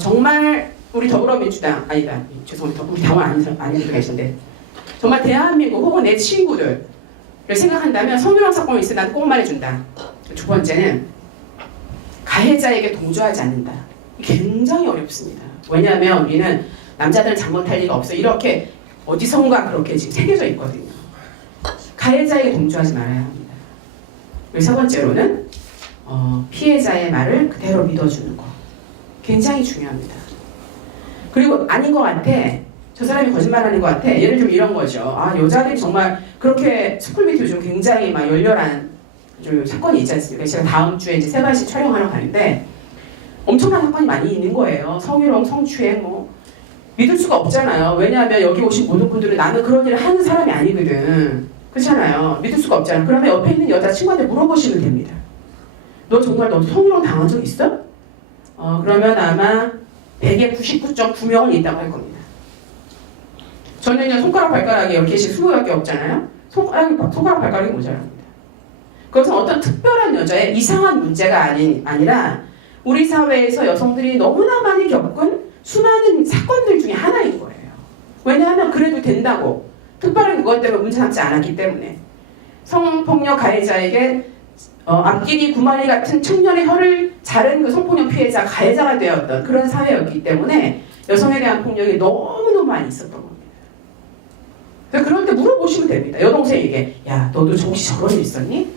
정말 우리 더불어민주당 아니다 죄송합니다. 우리 당원 아닌 분도 계신데 정말 대한민국 혹은 내 친구들을 생각한다면 성희롱 사건이 있으면 나는 꼭 말해준다. 두 번째는 가해자에게 동조하지 않는다. 굉장히 어렵습니다. 왜냐하면 우리는 남자들은 잘못할 리가 없어 이렇게 어디선가 그렇게 지금 새겨져 있거든요. 가해자에게 동조하지 말아야 합니다. 그리고 세 번째로는 피해자의 말을 그대로 믿어주는 거 굉장히 중요합니다. 그리고 아닌 것 같아. 저 사람이 거짓말하는 것 같아. 예를 들면 이런 거죠. 아 여자들이 정말 그렇게 스쿨미트 요즘 굉장히 막 열렬한 좀 사건이 있지 않습니까? 제가 다음 주에 이제 세바시 촬영하러 가는데 엄청난 사건이 많이 있는 거예요. 성희롱, 성추행 뭐 믿을 수가 없잖아요. 왜냐하면 여기 오신 모든 분들은 나는 그런 일을 하는 사람이 아니거든. 그렇잖아요. 믿을 수가 없잖아요. 그러면 옆에 있는 여자친구한테 물어보시면 됩니다. 너 정말 너 성희롱 당한 적 있어? 그러면 아마 100에 99.9명은 있다고 할 겁니다. 저는요 손가락 발가락이 10개씩 20개밖에 없잖아요. 손가락 발가락이 모자랍니다. 그것은 어떤 특별한 여자의 이상한 문제가 아니라 우리 사회에서 여성들이 너무나 많이 겪은 수많은 사건들 중에 하나인 거예요. 왜냐하면 그래도 된다고 특별히 그것 때문에 문제 삼지 않았기 때문에 성폭력 가해자에게 앞길이 구마리 같은 청년의 혀를 자른 그 성폭력 피해자 가해자가 되었던 그런 사회였기 때문에 여성에 대한 폭력이 너무너무 많이 있었던 겁니다. 그럴 때 물어보시면 됩니다. 여동생에게 야 너도 혹시 저런 일 있었니?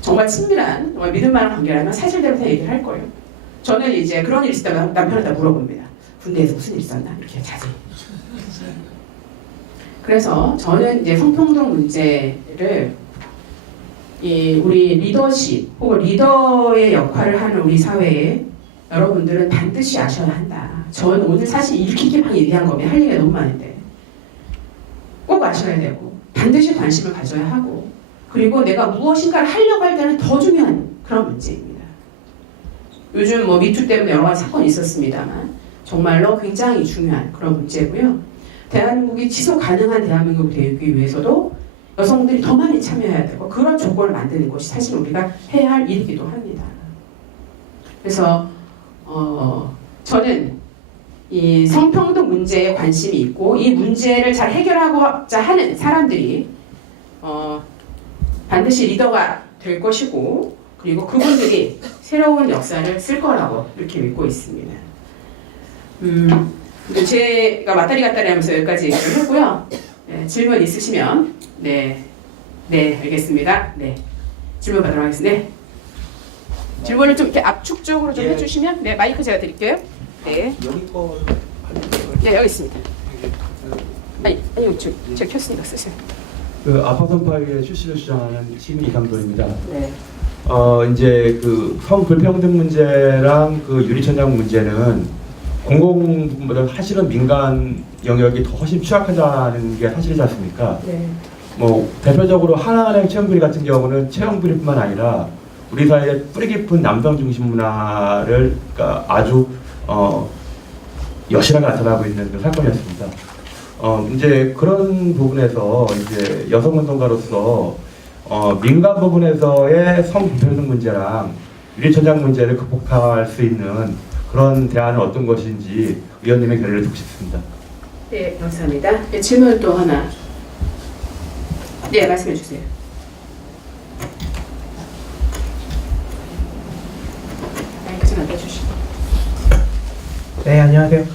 정말 친밀한 정말 믿을 만한 관계라면 사실대로 다 얘기를 할 거예요. 저는 이제 그런 일 있을 때 남편한테 물어봅니다. 군대에서 무슨 일 있었나? 이렇게 자세히. 그래서 저는 이제 성평등 문제를 우리 리더십 혹은 리더의 역할을 하는 우리 사회에 여러분들은 반드시 아셔야 한다. 저는 오늘 사실 이렇게만 얘기한 거면 할 얘기가 너무 많은데 꼭 아셔야 되고 반드시 관심을 가져야 하고 그리고 내가 무엇인가를 하려고 할 때는 더 중요한 그런 문제입니다. 요즘 뭐 미투 때문에 여러 가지 사건이 있었습니다만 정말로 굉장히 중요한 그런 문제고요. 대한민국이 지속 가능한 대한민국이 되기 위해서도 여성들이 더 많이 참여해야 되고 그런 조건을 만드는 것이 사실 우리가 해야 할 일이기도 합니다. 그래서 저는 이 성평등 문제에 관심이 있고 이 문제를 잘 해결하고자 하는 사람들이 반드시 리더가 될 것이고 그리고 그분들이 새로운 역사를 쓸 거라고 이렇게 믿고 있습니다. 제가 왔다리 갔다리 하면서 여기까지 얘기를 했고요. 네, 질문 있으시면 네 알겠습니다. 네 질문 받도록 하겠습니다. 네. 질문을 좀 이렇게 압축적으로 좀 해주시면 네 마이크 제가 드릴게요. 네. 여기 거 네 여기 있습니다. 아니 제가 켰으니까 쓰세요. 그 아파선파의 출시를 주장하는 시민 이상도입니다. 네. 이제 그 성불평등 문제랑 그 유리천장 문제는 공공보다 사실은 민간 영역이 더 훨씬 취약하다는 게 사실이지 않습니까? 네. 뭐 대표적으로 하나은행 채용비리 같은 경우는 채용비리뿐만 아니라 우리 사회의 뿌리 깊은 남성 중심 문화를 그러니까 아주 여실하게 나타나고 있는 그 사건이었습니다. 이제 그런 부분에서 이제 여성운동가로서 민간 부분에서의 성불평등 문제랑 유리천장 문제를 극복할 수 있는 그런 대안은 어떤 것인지 의원님의 견해를 듣고 싶습니다. 네, 감사합니다. 네, 질문 또 하나. 네, 말씀해 주세요. 마이크 좀 앉아주시고. 네, 안녕하세요.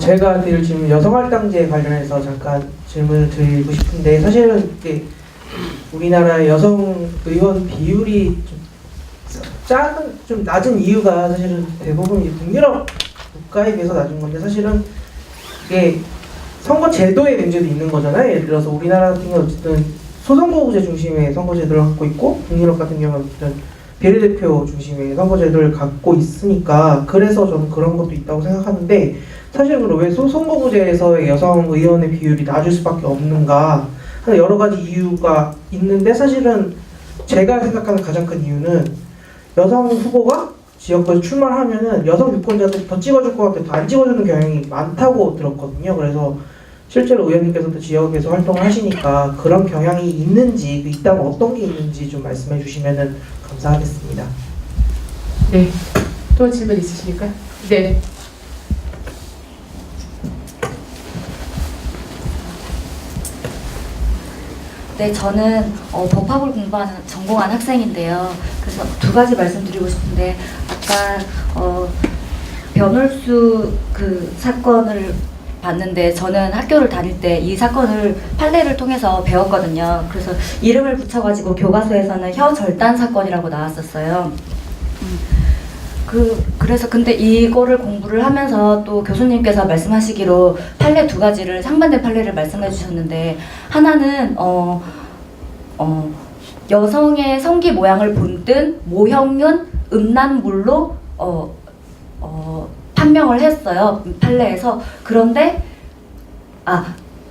제가 드릴 질문 여성할당제 관련해서 잠깐 질문을 드리고 싶은데 사실은 이게 우리나라 여성 의원 비율이 좀 낮은 이유가 사실은 대부분 북유럽 국가에 비해서 낮은 건데 사실은 이게 선거 제도의 문제도 있는 거잖아요. 예를 들어서 우리나라 같은 경우 어쨌든 소선거구제 중심의 선거제도를 갖고 있고 북유럽 같은 경우는 어쨌든 비례대표 중심의 선거제도를 갖고 있으니까 그래서 저는 그런 것도 있다고 생각하는데 사실 그럼 왜 소선거구제에서의 여성 의원의 비율이 낮을 수밖에 없는가 하는 여러 가지 이유가 있는데 사실은 제가 생각하는 가장 큰 이유는 여성 후보가 지역구에서 출마를 하면은 여성 유권자들이 더 찍어줄 것 같아요. 더 안 찍어주는 경향이 많다고 들었거든요. 그래서 실제로 의원님께서도 지역에서 활동을 하시니까 그런 경향이 있는지 있다면 어떤 게 있는지 좀 말씀해 주시면 감사하겠습니다. 네, 또 질문 있으십니까? 네. 네, 저는 법학을 전공한 학생인데요. 그래서 두 가지 말씀드리고 싶은데 아까 변홀수 그 사건을 봤는데 저는 학교를 다닐 때 이 사건을 판례를 통해서 배웠거든요. 그래서 이름을 붙여가지고 교과서에서는 혀절단 사건이라고 나왔었어요. 그래서 근데 이거를 공부를 하면서 또 교수님께서 말씀하시기로 판례 두 가지를 상반된 판례를 말씀해 주셨는데 하나는 여성의 성기 모양을 본뜬 모형은 음란물로 판명을 했어요. 판례에서. 그런데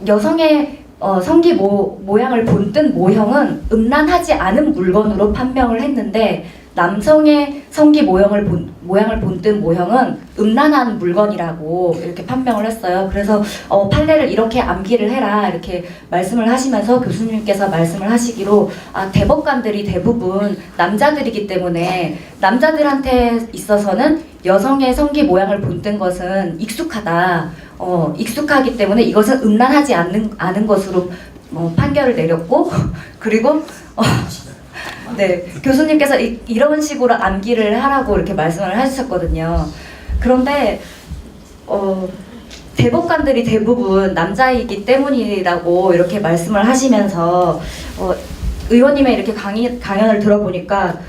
여성의 성기 모양을 본뜬 모형은 음란하지 않은 물건으로 판명을 했는데 남성의 성기 모양을 본뜬 모형은 음란한 물건이라고 이렇게 판명을 했어요. 그래서 판례를 이렇게 암기를 해라 이렇게 말씀을 하시면서 교수님께서 말씀을 하시기로 대법관들이 대부분 남자들이기 때문에 남자들한테 있어서는 여성의 성기 모양을 본뜬 것은 익숙하다. 익숙하기 때문에 이것은 음란하지 않은 것으로 판결을 내렸고 그리고 네, 교수님께서 이런 식으로 암기를 하라고 이렇게 말씀을 해주셨거든요. 그런데 대법관들이 대부분 남자이기 때문이라고 이렇게 말씀을 하시면서 의원님의 이렇게 강연을 들어보니까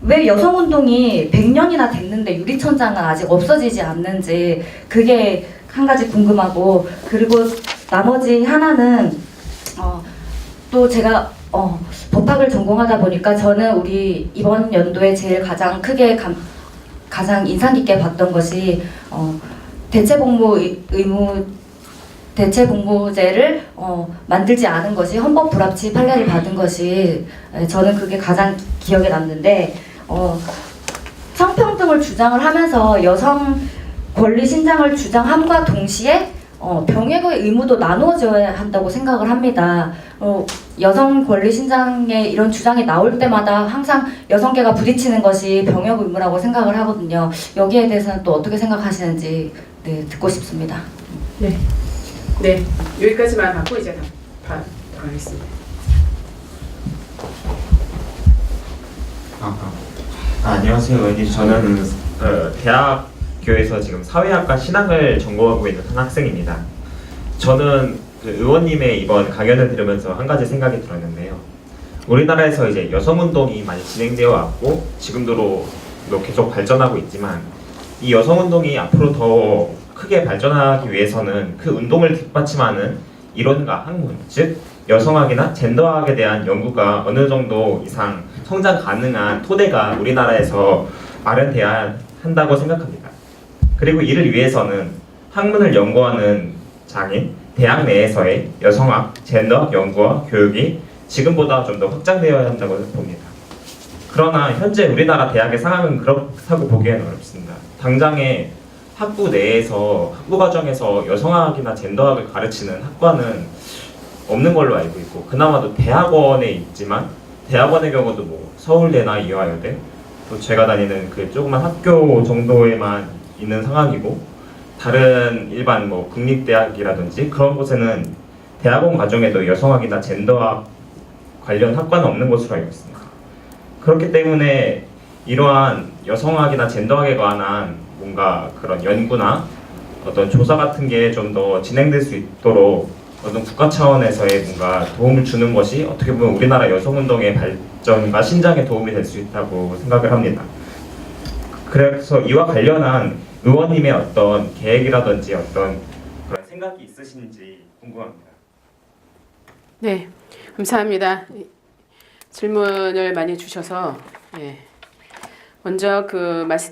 왜 여성운동이 100년이나 됐는데 유리천장은 아직 없어지지 않는지 그게 한 가지 궁금하고 그리고 나머지 하나는 또 제가 법학을 전공하다 보니까 저는 우리 이번 연도에 제일 가장 크게 가장 인상 깊게 봤던 것이 대체복무제를 만들지 않은 것이 헌법 불합치 판례를 받은 것이 저는 그게 가장 기억에 남는데 성평등을 주장을 하면서 권리 신장을 주장함과 동시에 병역의 의무도 나누어져야 한다고 생각을 합니다. 여성 권리 신장의 이런 주장이 나올 때마다 항상 여성계가 부딪히는 것이 병역 의무라고 생각을 하거든요. 여기에 대해서는 또 어떻게 생각하시는지 듣고 싶습니다. 네, 여기까지만 받고 이제 가겠습니다. 안녕하세요, 의원님. 저는 대학교에서 지금 사회학과 신학을 전공하고 있는 한 학생입니다. 저는 그 의원님의 이번 강연을 들으면서 한 가지 생각이 들었는데요. 우리나라에서 이제 여성운동이 많이 진행되어 왔고 지금도 계속 발전하고 있지만 이 여성운동이 앞으로 더 크게 발전하기 위해서는 그 운동을 뒷받침하는 이론과 학문, 즉 여성학이나 젠더학에 대한 연구가 어느 정도 이상 성장 가능한 토대가 우리나라에서 마련돼야 한다고 생각합니다. 그리고 이를 위해서는 학문을 연구하는 장인, 대학 내에서의 여성학, 젠더학 연구와 교육이 지금보다 좀 더 확장되어야 한다고 봅니다. 그러나 현재 우리나라 대학의 상황은 그렇다고 보기에는 어렵습니다. 당장에 학부 내에서, 학부 과정에서 여성학이나 젠더학을 가르치는 학과는 없는 걸로 알고 있고, 그나마도 대학원에 있지만 대학원의 경우도 뭐 서울대나 이화여대, 또 제가 다니는 그 조그만 학교 정도에만 있는 상황이고, 다른 일반 뭐 국립대학이라든지 그런 곳에는 대학원 과정에도 여성학이나 젠더학 관련 학과는 없는 것으로 알고 있습니다. 그렇기 때문에 이러한 여성학이나 젠더학에 관한 뭔가 그런 연구나 어떤 조사 같은 게 좀 더 진행될 수 있도록 어떤 국가 차원에서의 뭔가 도움을 주는 것이 어떻게 보면 우리나라 여성운동의 발전과 신장에 도움이 될 수 있다고 생각을 합니다. 그래서 이와 관련한 의원님의 어떤 계획이라든지 어떤 그런 생각이 있으신지 궁금합니다. 네, 감사합니다. 질문을 많이 주셔서 먼저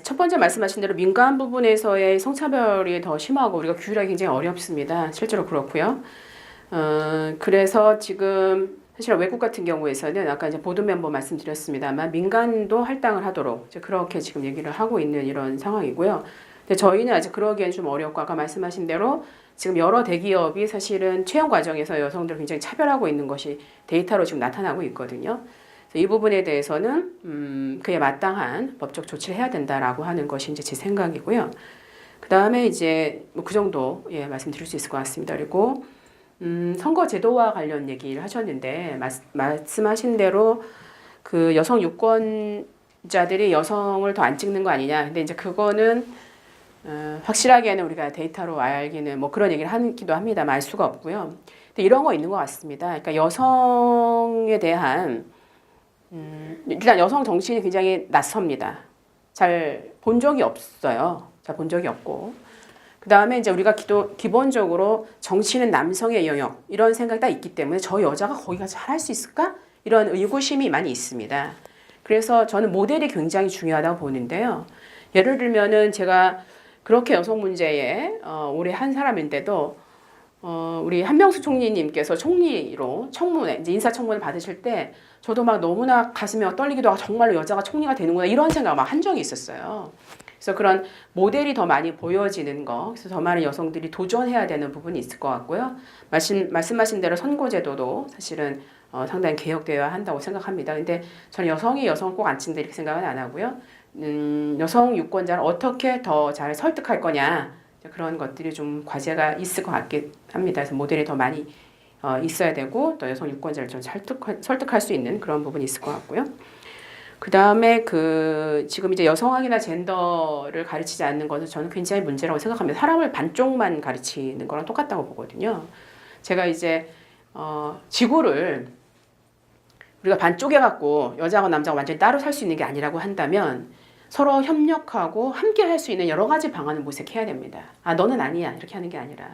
첫 번째 말씀하신 대로 민간 부분에서의 성차별이 더 심하고 우리가 규율하기 굉장히 어렵습니다. 실제로 그렇고요. 그래서 지금 사실 외국 같은 경우에서는 아까 이제 보도 멤버 말씀드렸습니다만 민간도 할당을 하도록 이제 그렇게 지금 얘기를 하고 있는 이런 상황이고요. 근데 저희는 아직 그러기엔 좀 어렵고 아까 말씀하신 대로 지금 여러 대기업이 사실은 채용 과정에서 여성들을 굉장히 차별하고 있는 것이 데이터로 지금 나타나고 있거든요. 이 부분에 대해서는 그에 마땅한 법적 조치를 해야 된다라고 하는 것이 이제 제 생각이고요. 그 다음에 이제 뭐 그 정도 말씀드릴 수 있을 것 같습니다. 그리고 선거 제도와 관련 얘기를 하셨는데 말씀하신 대로 그 여성 유권자들이 여성을 더 안 찍는 거 아니냐. 근데 이제 그거는 확실하게는 우리가 데이터로 알기는 뭐 그런 얘기를 하기도 합니다만 알 수가 없고요. 근데 이런 거 있는 것 같습니다. 그러니까 여성에 대한 일단 여성 정치인이 굉장히 낯섭니다. 잘 본 적이 없어요. 잘 본 적이 없고. 그 다음에 이제 우리가 기본적으로 정치는 남성의 영역 이런 생각이 다 있기 때문에 저 여자가 거기 가서 잘할 수 있을까? 이런 의구심이 많이 있습니다. 그래서 저는 모델이 굉장히 중요하다고 보는데요. 예를 들면은 제가 그렇게 여성 문제에 오래 한 사람인데도 우리 한명수 총리님께서 총리로 청문회, 이제 인사청문회 받으실 때 저도 막 너무나 가슴이 떨리기도 하고 정말로 여자가 총리가 되는구나 이런 생각 막 한 적이 있었어요. 그래서 그런 모델이 더 많이 보여지는 거, 그래서 더 많은 여성들이 도전해야 되는 부분이 있을 것 같고요. 말씀하신 대로 선거제도도 사실은 상당히 개혁되어야 한다고 생각합니다. 근데 저는 여성이 여성을 꼭 안 친다 이렇게 생각은 안 하고요. 여성 유권자를 어떻게 더 잘 설득할 거냐 그런 것들이 좀 과제가 있을 것 같긴 합니다. 그래서 모델이 더 많이 있어야 되고 또 여성 유권자를 좀 설득할 수 있는 그런 부분이 있을 것 같고요. 그 다음에 지금 이제 여성학이나 젠더를 가르치지 않는 것은 저는 굉장히 문제라고 생각합니다. 사람을 반쪽만 가르치는 거랑 똑같다고 보거든요. 제가 이제 지구를 우리가 반쪽해갖고 여자하고 남자가 완전히 따로 살 수 있는 게 아니라고 한다면 서로 협력하고 함께 할 수 있는 여러 가지 방안을 모색해야 됩니다. 너는 아니야 이렇게 하는 게 아니라.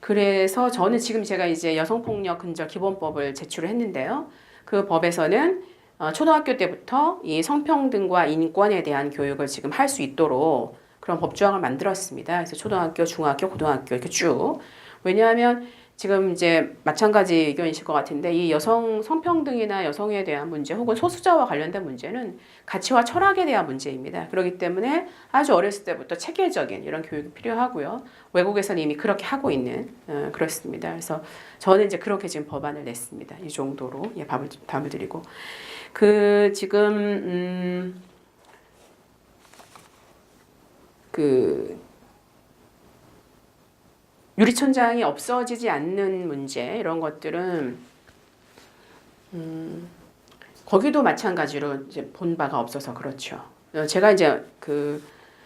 그래서 저는 지금 제가 이제 여성폭력 근절 기본법을 제출을 했는데요. 그 법에서는 초등학교 때부터 이 성평등과 인권에 대한 교육을 지금 할 수 있도록 그런 법조항을 만들었습니다. 그래서 초등학교, 중학교, 고등학교 이렇게 쭉. 왜냐하면 지금 이제 마찬가지 의견이실 것 같은데 이 여성 성평등이나 여성에 대한 문제 혹은 소수자와 관련된 문제는 가치와 철학에 대한 문제입니다. 그렇기 때문에 아주 어렸을 때부터 체계적인 이런 교육이 필요하고요. 외국에서는 이미 그렇게 하고 있는 그렇습니다. 그래서 저는 이제 그렇게 지금 법안을 냈습니다. 이 정도로 예, 답을 드리고 그 지금 유리천장이 없어지지 않는 문제 이런 것들은 거기도 마찬가지로 이제 본 바가 없어서 그렇죠. 제가 이제 그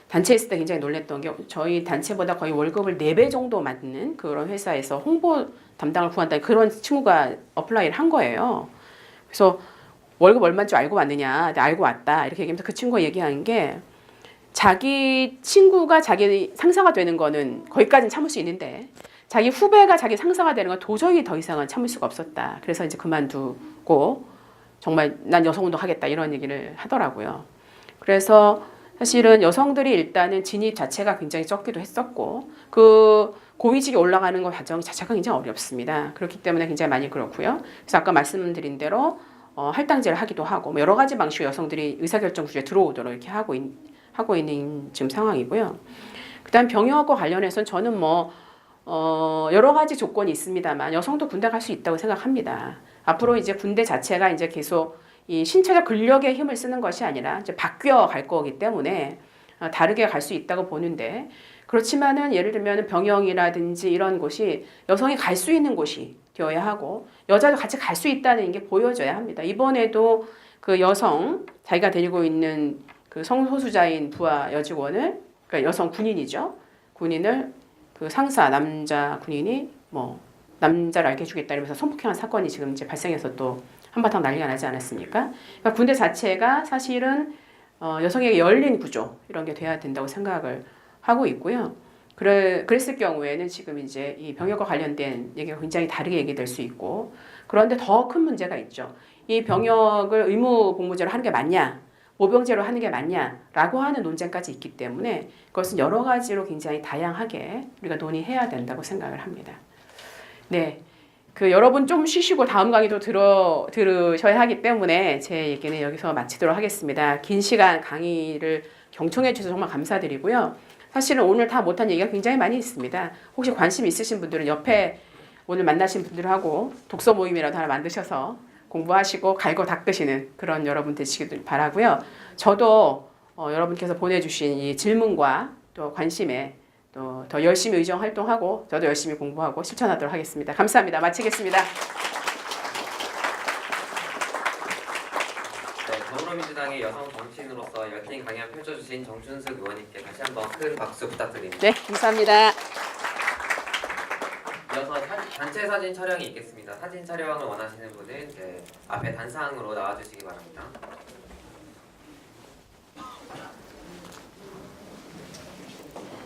단체에 있을 때 굉장히 놀랬던 게 저희 단체보다 거의 월급을 4배 정도 받는 그런 회사에서 홍보 담당을 구한다 그런 친구가 어플라이를 한 거예요. 그래서 월급 얼마인 줄 알고 왔느냐, 알고 왔다 이렇게 얘기하면서 그 친구가 얘기하는 게 자기 친구가 자기 상사가 되는 거는 거기까지는 참을 수 있는데 자기 후배가 자기 상사가 되는 건 도저히 더 이상은 참을 수가 없었다. 그래서 이제 그만두고 정말 난 여성운동 하겠다 이런 얘기를 하더라고요. 그래서 사실은 여성들이 일단은 진입 자체가 굉장히 적기도 했었고 그 고위직에 올라가는 것 과정 자체가 굉장히 어렵습니다. 그렇기 때문에 굉장히 많이 그렇고요. 그래서 아까 말씀드린 대로 할당제를 하기도 하고 뭐 여러 가지 방식으로 여성들이 의사결정 구조에 들어오도록 이렇게 하고 있는 지금 상황이고요. 그다음 병역과 관련해서는 저는 뭐 여러 가지 조건이 있습니다만 여성도 군대 갈 수 있다고 생각합니다. 앞으로 이제 군대 자체가 이제 계속 이 신체적 근력의 힘을 쓰는 것이 아니라 이제 바뀌어 갈 거기 때문에 다르게 갈 수 있다고 보는데 그렇지만은 예를 들면 병영이라든지 이런 곳이 여성이 갈 수 있는 곳이 되어야 하고 여자도 같이 갈 수 있다는 게 보여져야 합니다. 이번에도 그 여성 자기가 데리고 있는 그 성소수자인 부하 여직원을 그러니까 여성 군인이죠. 군인을 그 상사 남자 군인이 뭐 남자를 알게 해주겠다 이러면서 성폭행한 사건이 지금 이제 발생해서 또 한바탕 난리가 나지 않았습니까? 그러니까 군대 자체가 사실은 여성에게 열린 구조 이런 게 돼야 된다고 생각을 하고 있고요. 그랬을 경우에는 지금 이제 이 병역과 관련된 얘기가 굉장히 다르게 얘기될 수 있고 그런데 더 큰 문제가 있죠. 이 병역을 의무 복무제로 하는 게 맞냐? 모병제로 하는 게 맞냐라고 하는 논쟁까지 있기 때문에 그것은 여러 가지로 굉장히 다양하게 우리가 논의해야 된다고 생각을 합니다. 네, 그 여러분 좀 쉬시고 다음 강의도 들으셔야 하기 때문에 제 얘기는 여기서 마치도록 하겠습니다. 긴 시간 강의를 경청해 주셔서 정말 감사드리고요. 사실은 오늘 다 못한 얘기가 굉장히 많이 있습니다. 혹시 관심 있으신 분들은 옆에 오늘 만나신 분들하고 독서 모임이라도 하나 만드셔서 공부하시고 갈고 닦으시는 그런 여러분 되시길 바라고요. 저도 여러분께서 보내주신 이 질문과 또 관심에 또 더 열심히 의정 활동하고 저도 열심히 공부하고 실천하도록 하겠습니다. 감사합니다. 마치겠습니다. 네, 더불어민주당의 여성 정치인으로서 열띤 강연 펼쳐주신 정춘숙 의원님께 다시 한번 큰 박수 부탁드립니다. 네, 감사합니다. 이어서 단체 사진 촬영이 있겠습니다. 사진 촬영을 원하시는 분은 앞에 단상으로 나와주시기 바랍니다.